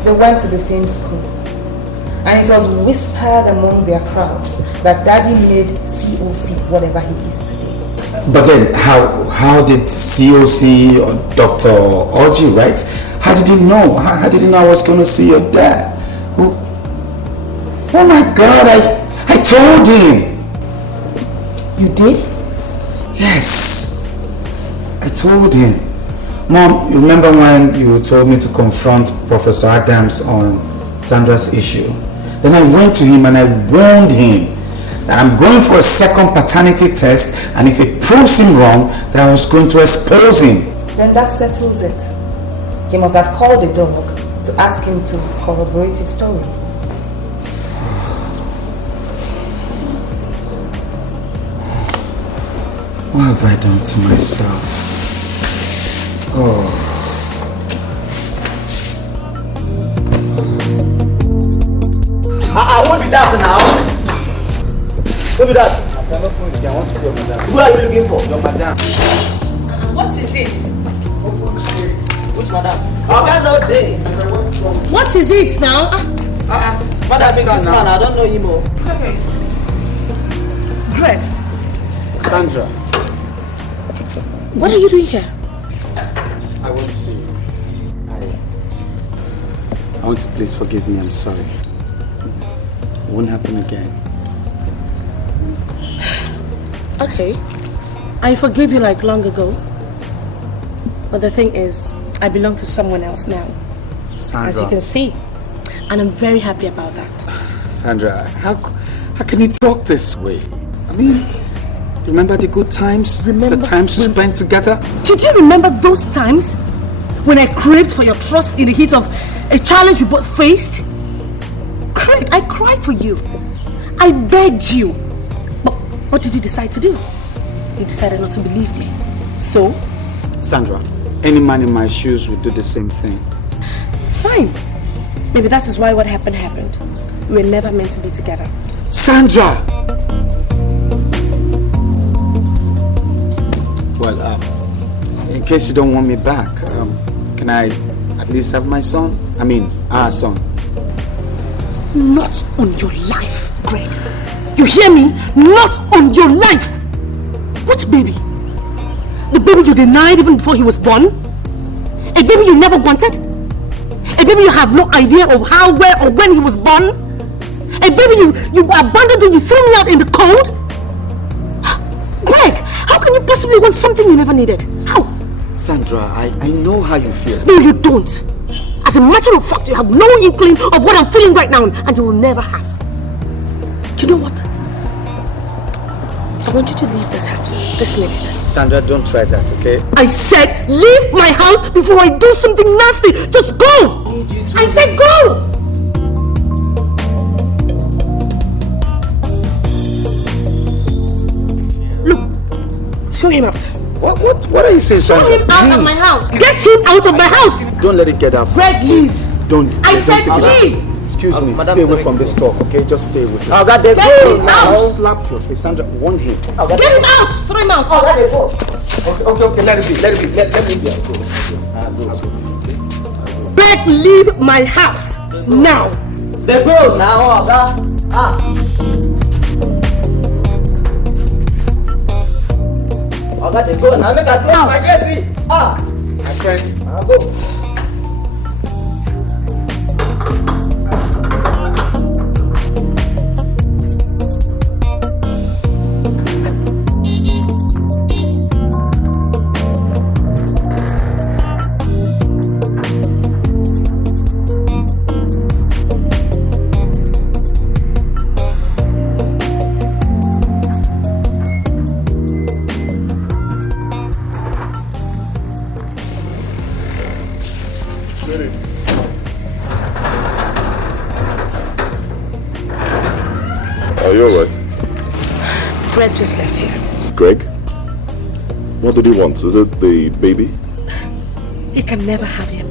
they went to the same school. And it was whispered among their crowd that Daddy made COC whatever he is today. But then, how did COC or Dr. Orji, right? How did he know? How did he know I was going to see your dad? Oh my God, I told him. You did? Yes. I told him. Mom, you remember when you told me to confront Professor Adams on Sandra's issue? Then I went to him and I warned him that I'm going for a second paternity test, and if it proves him wrong, that I was going to expose him. Then that settles it. He must have called the dog to ask him to corroborate his story. What have I done to myself? Oh. I won't be that now. Who be that? Who are you looking for? Your madam. What is it? Which madam? I got no day. What is it now? Madam, this man, I don't know him. It's okay. Greg. Sandra. What are you doing here? I want to see you. I want to please forgive me. I'm sorry. It won't happen again. Okay. I forgive you like long ago. But the thing is, I belong to someone else now. Sandra. As you can see. And I'm very happy about that. Sandra, how can you talk this way? I mean, remember the good times? The times we spent together? Did you remember those times when I craved for your trust in the heat of a challenge we both faced? Craig, I cried for you. I begged you. But what did you decide to do? You decided not to believe me. So? Sandra, any man in my shoes would do the same thing. Fine. Maybe that is why what happened happened. We were never meant to be together. Sandra! Well, in case you don't want me back, can I at least have my son? I mean, our son. Not on your life, Greg. You hear me? Not on your life! What baby? The baby you denied even before he was born? A baby you never wanted? A baby you have no idea of how, where, or when he was born? A baby you abandoned when you threw me out in the cold? Greg, how can you possibly want something you never needed? How? Sandra, I know how you feel. No, you don't. As a matter of fact, you have no inkling of what I'm feeling right now, and you will never have. You know what? I want you to leave this house this minute. Sandra, don't try that, okay? I said leave my house before I do something nasty. Just go! I said go! Look, show him out. What are you saying, Sandra? Show him out of my house. Get him out of my house. Don't let it get out. Greg, leave. Don't. I said leave. Excuse me, stay away from this talk, okay? Just stay with me. I got the Get go him now. out. Slap your face, Sandra. One hit. Get him out. Throw him out. I got the go. Okay, let it be. Let me be. Greg, leave my house now. The go now, I got the go now. Make a close my gate. My friend. I'll go. Are you alright? Greg just left here. Greg? What did he want? Is it the baby? You can never have him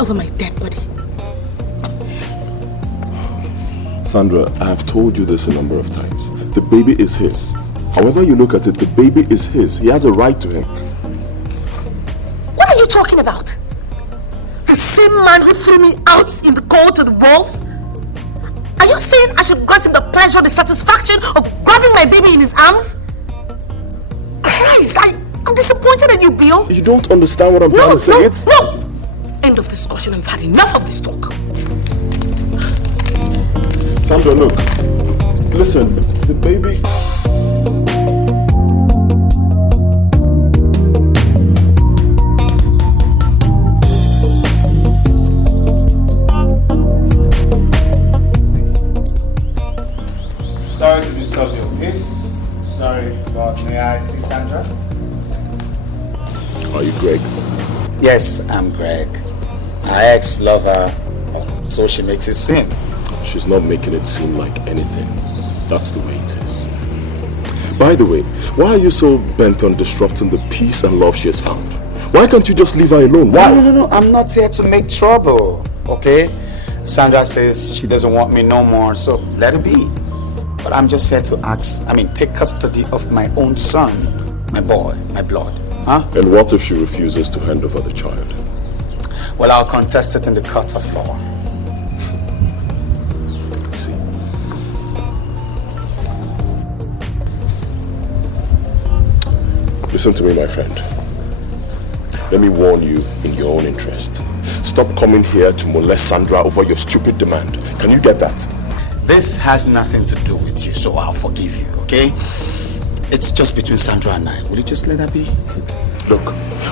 over my dead body. Sandra, I have told you this a number of times. The baby is his. However you look at it, the baby is his. He has a right to him. What are you talking about? The same man who threw me out in the cold to the wolves? Are you saying I should grant him the pleasure, the satisfaction of grabbing my baby in his arms? Christ, I'm disappointed in you, Bill. You don't understand what I'm trying to say. No! End of discussion. I've had enough of this talk. Sandra, look. Listen, the baby... Yes, sorry, but may I see Sandra? Are you Greg? Yes, I'm Greg. My ex-lover, so she makes it seem. She's not making it seem like anything. That's the way it is. By the way, why are you so bent on disrupting the peace and love she has found? Why can't you just leave her alone? Why? No, I'm not here to make trouble, okay? Sandra says she doesn't want me no more, so let it be. But I'm just here to take custody of my own son, my boy, my blood. Huh? And what if she refuses to hand over the child? Well, I'll contest it in the court of law. See. Listen to me, my friend. Let me warn you in your own interest. Stop coming here to molest Sandra over your stupid demand. Can you get that? This has nothing to do with you, so I'll forgive you, okay? It's just between Sandra and I. Will you just let that be? Look,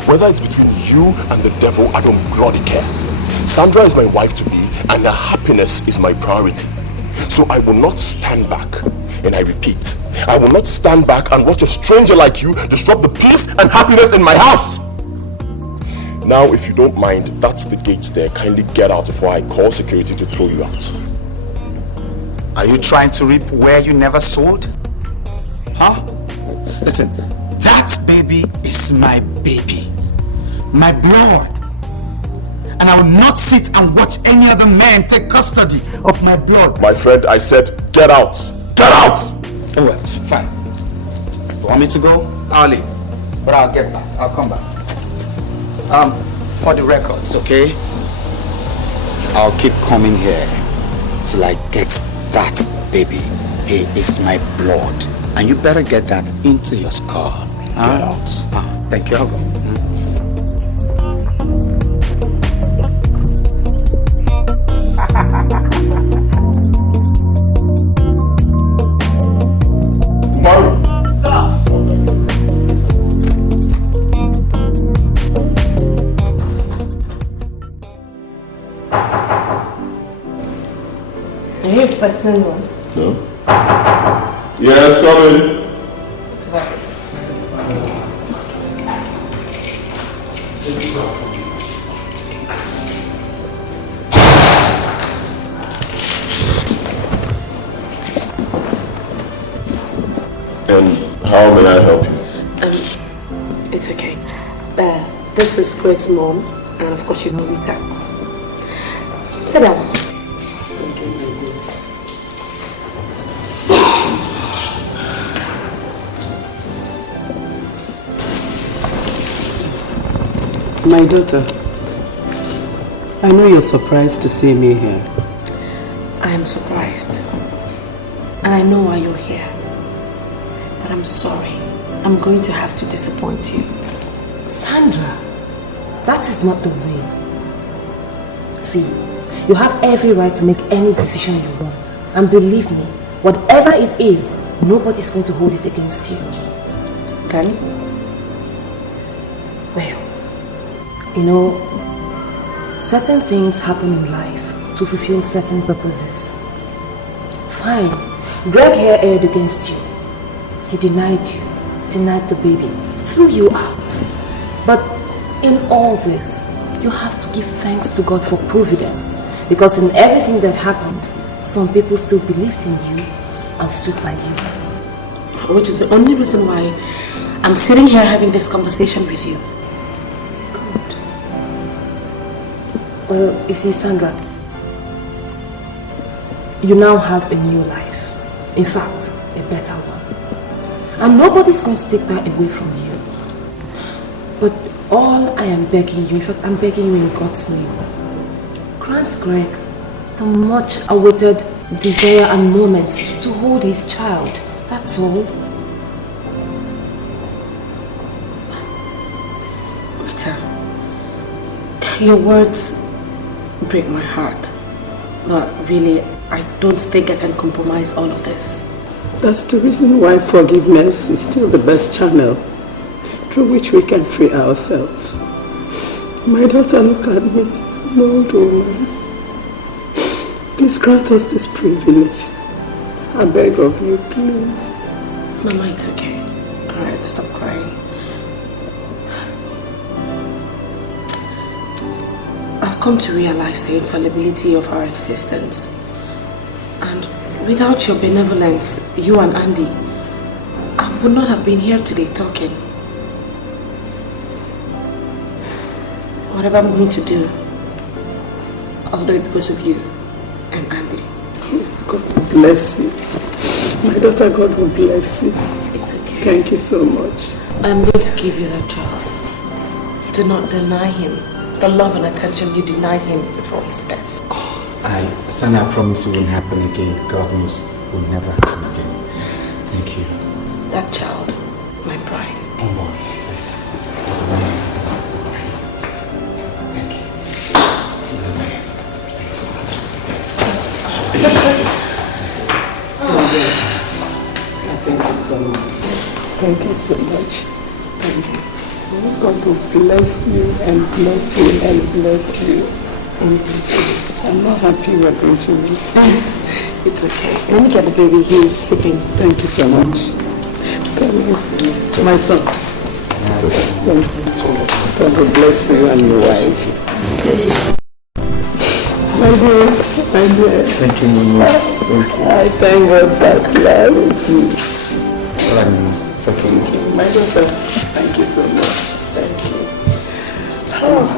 whether it's between you and the devil, I don't bloody care. Sandra is my wife-to-be, and her happiness is my priority. So I will not stand back. And I repeat, I will not stand back and watch a stranger like you disrupt the peace and happiness in my house. Now, if you don't mind, that's the gates there. Kindly get out before I call security to throw you out. Are you trying to reap where you never sowed? Huh? Listen, that baby is my baby. My blood. And I will not sit and watch any other man take custody of my blood. My friend, I said, get out. Get out! Oh well, fine. You want me to go? I'll leave. But I'll get back. I'll come back. For the records, okay? I'll keep coming here till I get that baby. He is my blood. And you better get that into your skull. Get out. Thank you. I'll go. Are you expecting anyone? No? Yes, come in. And how may I help you? It's okay. This is Greg's mom, and of course you know Rita. Sit down. My daughter, I know you're surprised to see me here. I am surprised. And I know why you're here. But I'm sorry. I'm going to have to disappoint you. Sandra, that is not the way. See, you have every right to make any decision you want. And believe me, whatever it is, nobody's going to hold it against you. Then? Well, you know, certain things happen in life to fulfill certain purposes. Fine, Greg here erred against you. He denied you, denied the baby, threw you out. But in all this, you have to give thanks to God for providence. Because in everything that happened, some people still believed in you and stood by you. Which is the only reason why I'm sitting here having this conversation with you. Well, you see, Sandra, you now have a new life. In fact, a better one. And nobody's going to take that away from you. But all I am begging you, in fact, I'm begging you in God's name, grant Greg the much awaited desire and moment to hold his child. That's all. Rita, your words break my heart. But really, I don't think I can compromise all of this. That's the reason why forgiveness is still the best channel through which we can free ourselves. My daughter, look at me, an old woman. Please grant us this privilege. I beg of you, please. Mama, it's okay. Alright, stop crying. I've come to realize the infallibility of our existence. And without your benevolence, you and Andy, I would not have been here today talking. Whatever I'm going to do, I'll do it because of you and Andy. God will bless you. My daughter, God will bless you. It's okay. Thank you so much. I'm going to give you that child. Do not deny him the love and attention you denied him before his birth. Sandra, I promise it won't happen again. God knows it will never happen again. Thank you. That child is my pride. Oh boy, yes. Thank you. Thanks so much. Thank you so much. Thank you. God will bless you and bless you and bless you. I'm not happy we're going to miss you. It's okay. Let me get the baby. He is sleeping. Thank you so much. Thank you. To my son. Thank you. God will bless you and your wife. My dear. Thank you, Mama. Thank you. I thank God that love. It's okay. My daughter, thank you so much. Thank you. Oh.